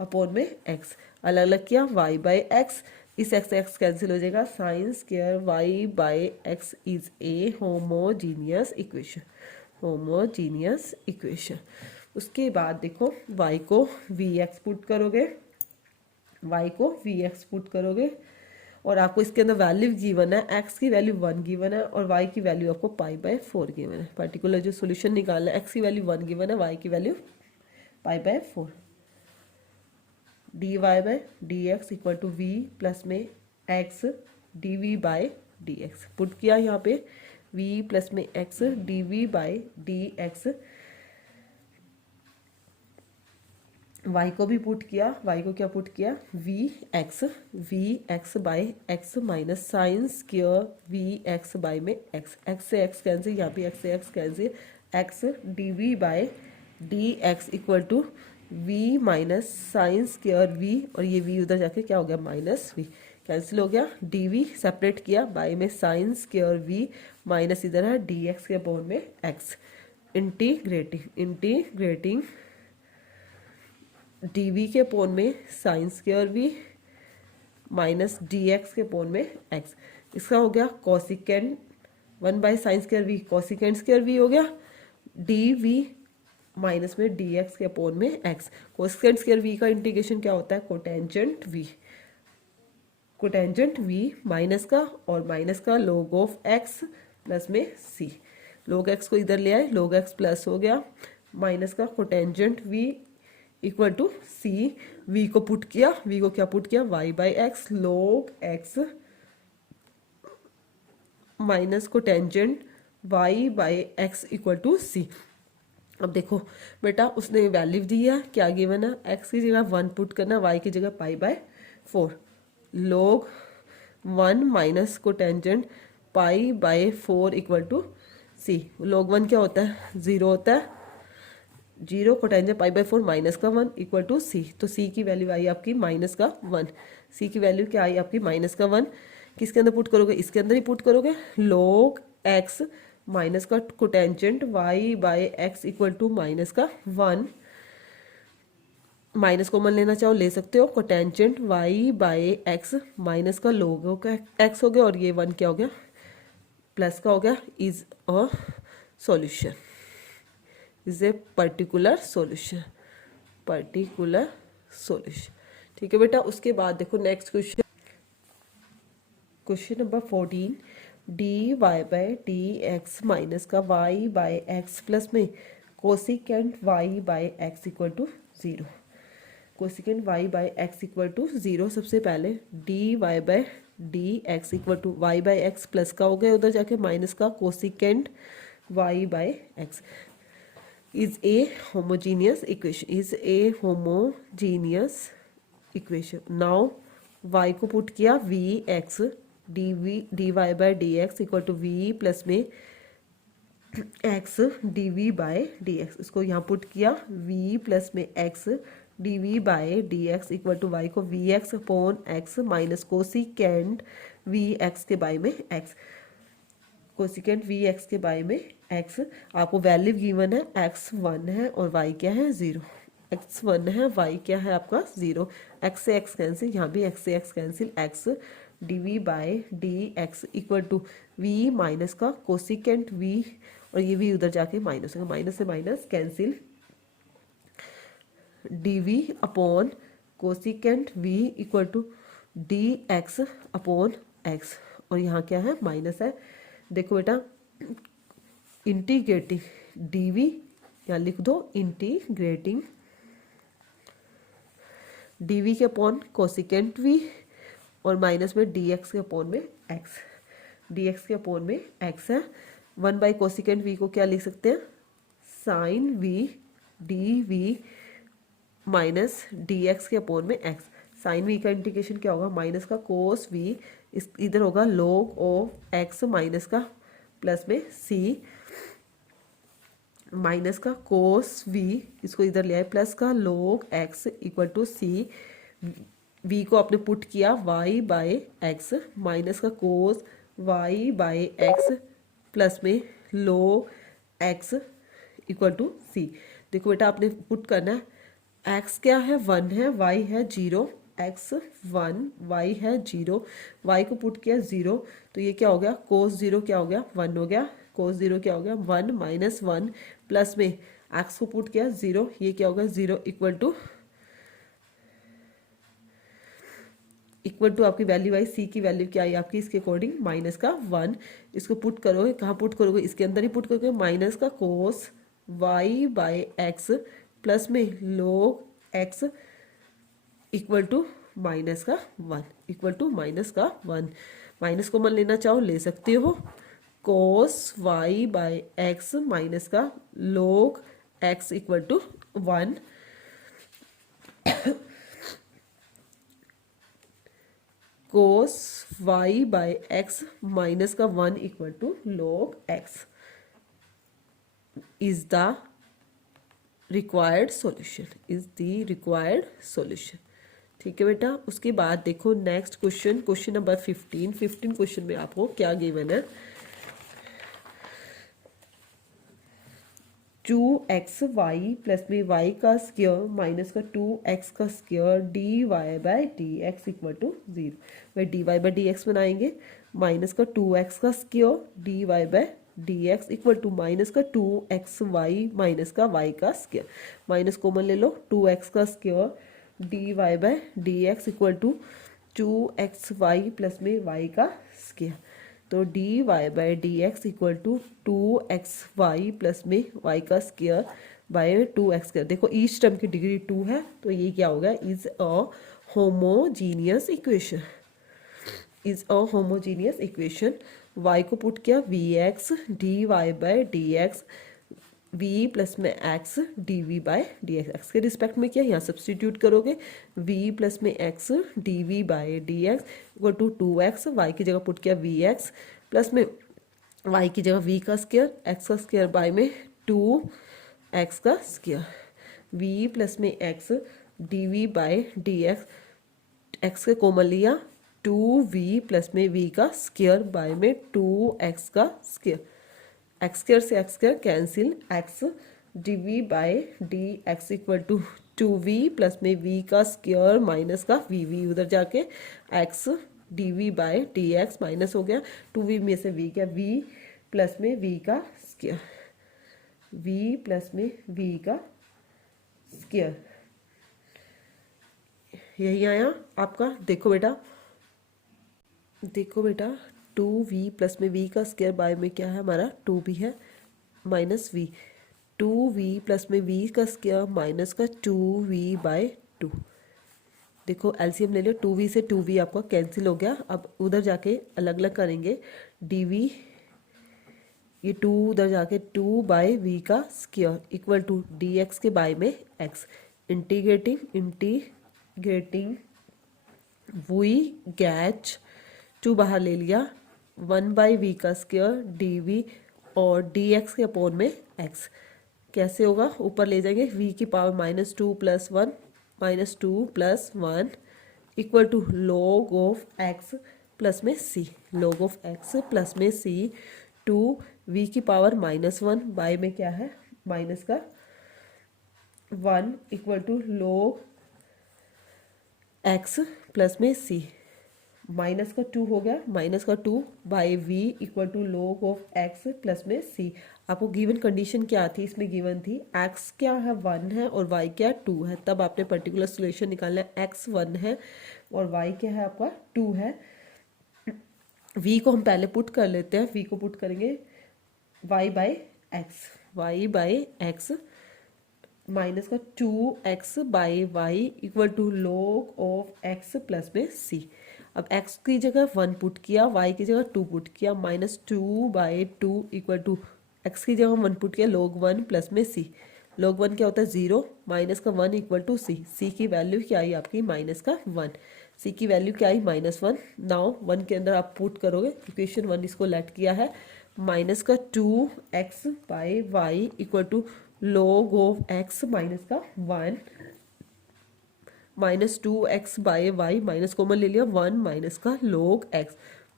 upon में एक्स, अलग अलग किया वाई बाय एक्स, इस एक्स कैंसिल हो जाएगा, sine square y by x is a homogeneous equation, homogeneous equation. उसके बाद देखो y को वी एक्स पुट करोगे, y को वी एक्स पुट करोगे और आपको इसके अंदर वैल्यू गिवन है, x की वैल्यू 1 गिवन है और y की वैल्यू आपको π/4 गिवन है, पर्टिकुलर जो सॉल्यूशन निकालना है x की वैल्यू 1 गिवन है, y की value π/4, dy by d x equal to v plus में x dv by d x put किया यहाँ पे v प्लस में x dv by d x, y को भी पुट किया, y को क्या पुट किया v x by x minus sine square v x by में x, x से x कैंसिल, यहाँ पे x से x cancel, x d v by d x equal to v minus sine square v, और ये v उधर जाके क्या हो गया माइनस वी, कैंसिल हो गया, डी वी सेपरेट किया बाई में साइन स्क्वायर वी माइनस इधर है डी एक्स के अपॉन में x, इंटीग्रेटिंग dv के पोन में sine square v minus dx के पोन में x, इसका हो गया cosecant 1 by sine square v, cosecant square v हो गया dv माइनस में dx के पोन में x, कोसिकेंड स्क्वायर v का इंटीग्रेशन क्या होता है cotangent v, cotangent v minus का और माइनस का log ऑफ x प्लस में c, log x को इधर ले आए log x प्लस हो गया माइनस का cotangent v equal to c, v को पुट किया, वी को क्या पुट किया, y by x log x minus को tangent y by x equal to c. अब देखो बेटा उसने वैल्यू दी है, क्या गिवन है, एक्स की जगह 1 पुट करना, वाई की जगह पाई बाय 4 log 1 माइनस को tangent pi by 4 equal to c. log 1 क्या होता है, 0 होता है, 0 को टेंजेंट पाई बाय 4 माइनस का 1 इक्वल टू सी। तो सी की वैल्यू आई आपकी माइनस का 1, सी की वैल्यू क्या आई आपकी माइनस का 1। किसके अंदर पुट करोगे, इसके अंदर ही पुट करोगे, log एक्स माइनस का cotangent y by x equal to minus का 1, माइनस कॉमन लेना चाहो ले सकते हो, cotangent y by x minus का log का एक्स हो गया और ये 1 क्या हो गया, प्लस का हो गया, is a solution, is a particular solution, particular solution. ठीक है बेटा, उसके बाद देखो next question, question number 14, d y by d x minus का वाई बाय एक्स प्लस में cosecant y by x equal to 0, cosecant y by x equal to 0। सबसे पहले d y by d x equal to y by x plus का हो गया, उधर जाके minus का cosecant y by x is a homogeneous equation, is a homogeneous equation। now y को put किया v x dy by d x equal to v plus में x dv by d x, इसको यहाँ put किया v plus में x dv by d x equal to y को v x upon x minus cosecant v x के by में x, cosecant v x के by में एक्स। आपको वैल्यू गिवन है एक्स 1 है और वाई क्या है 0, एक्स 1 है वाई क्या है आपका 0, एक्स से एक्स कैंसिल, यहाँ भी एक्स से x cancel, x d v by d x equal to v minus का कोसिकेंट वी, और ये भी उधर जाके माइनस होगा, माइनस से minus cancel, d v upon cosecant v equal to d x upon x, और यहाँ क्या है माइनस है। देखो बेटा इंटीग्रेटिंग dv, यहाँ लिख दो इंटीग्रेटिंग dv के अपॉन कोसिकेंट v और माइनस में dx के अपॉन में x, dx के अपॉन में x है, 1 बाई कोसिकेंट v को क्या लिख सकते हैं, sine v dv minus dx के अपॉन में x, साइन v का इंटीग्रेशन क्या होगा, माइनस का कोस v, इस इधर होगा log ऑफ x माइनस का प्लस में c माइनस का कोस v, इसको इधर ले आए प्लस का log x equal to c, v को आपने पुट किया y बाय एक्स माइनस का cos y by x plus में log x equal to c. देखो बेटा आपने पुट करना है, x क्या है 1 है, y है 0, x 1 y है 0, y को पुट किया 0, तो ये क्या हो गया, कोस 0 क्या हो गया 1 हो गया, कोस 0 क्या हो गया 1 माइनस 1 प्लस में x को पुट किया 0, ये क्या होगा 0 इक्वल टू आपकी वैल्यू आई, सी की वैल्यू क्या आई आपकी इसके अकॉर्डिंग माइनस का 1, इसको पुट करोगे, कहाँ पुट करोगे, इसके अंदर ही पुट करोगे, माइनस का cos y by x plus में log x equal to minus का 1, इक्वल टू माइनस का 1, माइनस कॉमन लेना चाहो ले सकते हो, cos y by x minus का log x equal to 1, cos y by x minus का 1 equal to log x is the required solution, is the required solution. ठीक है बेटा, उसके बाद देखो next question, question number 15 question में आपको क्या गिवन है, 2xy प्लस में y का स्क्वायर माइनस का 2x का square dy by dx equal to 0, भाई dy बाय dx बनाएंगे, माइनस का 2x का square dy by dx equal to minus का 2xy माइनस का y का स्क्वायर, माइनस कॉमन ले लो, 2x का square dy by dx equal to 2xy plus में y का स्क्वायर, तो dy by dx equal to 2xy plus में y का स्क्वायर बाय 2x²। देखो ईच टर्म की डिग्री 2 है, तो ये क्या हो गया, is a homogeneous equation, is a homogeneous equation. y को पुट किया vx dy/dx, v प्लस में x dv/dx, x के रिस्पेक्ट में किया, यहाँ सब्सटीट्यूट करोगे, v प्लस में x dv/dx equal to 2x, y की जगह पुट किया vx प्लस में y की जगह v का स्क्वायर, x का स्क्वायर बाय में 2x का स्क्वायर, v प्लस में x dv/dx, x के कॉमन लिया 2v प्लस में v का स्क्वायर बाय में 2x का स्क्वायर, एक्स स्क्वायर से x square cancel, x dv/dx equal to 2v plus में v का स्क्वायर माइनस का v उधर जाके x dv/dx माइनस हो गया, 2v में से v क्या, v प्लस में v का स्क्वायर, v प्लस में v का स्क्वायर, यही आया आपका। देखो बेटा, देखो बेटा 2v प्लस में v का स्क्वायर बाय में क्या है हमारा 2v है माइनस v, 2v प्लस में v का स्क्वायर माइनस का 2v/2। देखो एलसीएम ले लो, 2v से 2v आपका कैंसिल हो गया। अब उधर जाके अलग अलग करेंगे, dv ये 2 उधर जाके 2/v का स्क्वायर इक्वल टू dx के बाय में x, इंटीग्रेटिंग वी गैच 2 बाहर ले लिया, 1/v का स्क्वायर dv और dx के अपॉन में x, कैसे होगा, ऊपर ले जाएंगे, v की power -2 + 1 -2 + 1 equal to log of x plus में c, log of x plus में c, 2v की पावर -1 बाय में क्या है माइनस का 1 equal to log x plus में c, माइनस का 2 हो गया, माइनस का 2 by v equal to log of x plus में c। आपको गिवन कंडीशन क्या थी, इसमें गिवन थी x क्या है 1 है और y क्या 2 है, तब आपने पर्टिकुलर सोल्यूशन निकालना है, x 1 है और y क्या है आपका 2 है। v को हम पहले पुट कर लेते हैं, v को पुट करेंगे y/x माइनस का 2x/y equal to log of x plus में c। अब x की जगह 1 पुट किया, y की जगह 2 पुट किया, -2/2 इक्वल टू x की जगह 1 पुट किया, log 1 प्लस में c, log 1 क्या होता है 0, माइनस का 1 इक्वल टू c, c की वैल्यू क्या आई आपकी माइनस का 1, c की वैल्यू क्या आई -1। नाउ 1 के अंदर आप पुट करोगे, इक्वेशन 1 इसको लेट किया है, माइनस का 2x/y equal to log of x minus का 1 -2x/y माइनस कॉमन ले लिया, 1 माइनस का log x,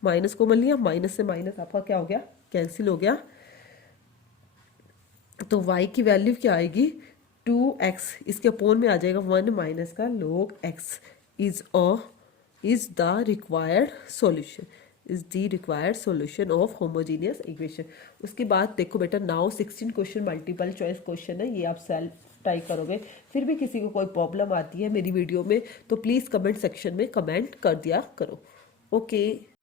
माइनस कॉमन लिया, माइनस से माइनस आपका क्या हो गया कैंसिल हो गया, तो y की वैल्यू क्या आएगी 2x, इसके अपोन में आ जाएगा 1 माइनस का log x is the required solution, is the required solution of homogeneous equation. उसके बाद देखो बेटा now 16 question multiple choice question है, ये आप सेल्फ टाइप करोगे। फिर भी किसी को कोई प्रॉब्लम आती है मेरी वीडियो में तो प्लीज़ कमेंट सेक्शन में कमेंट कर दिया करो। ओके।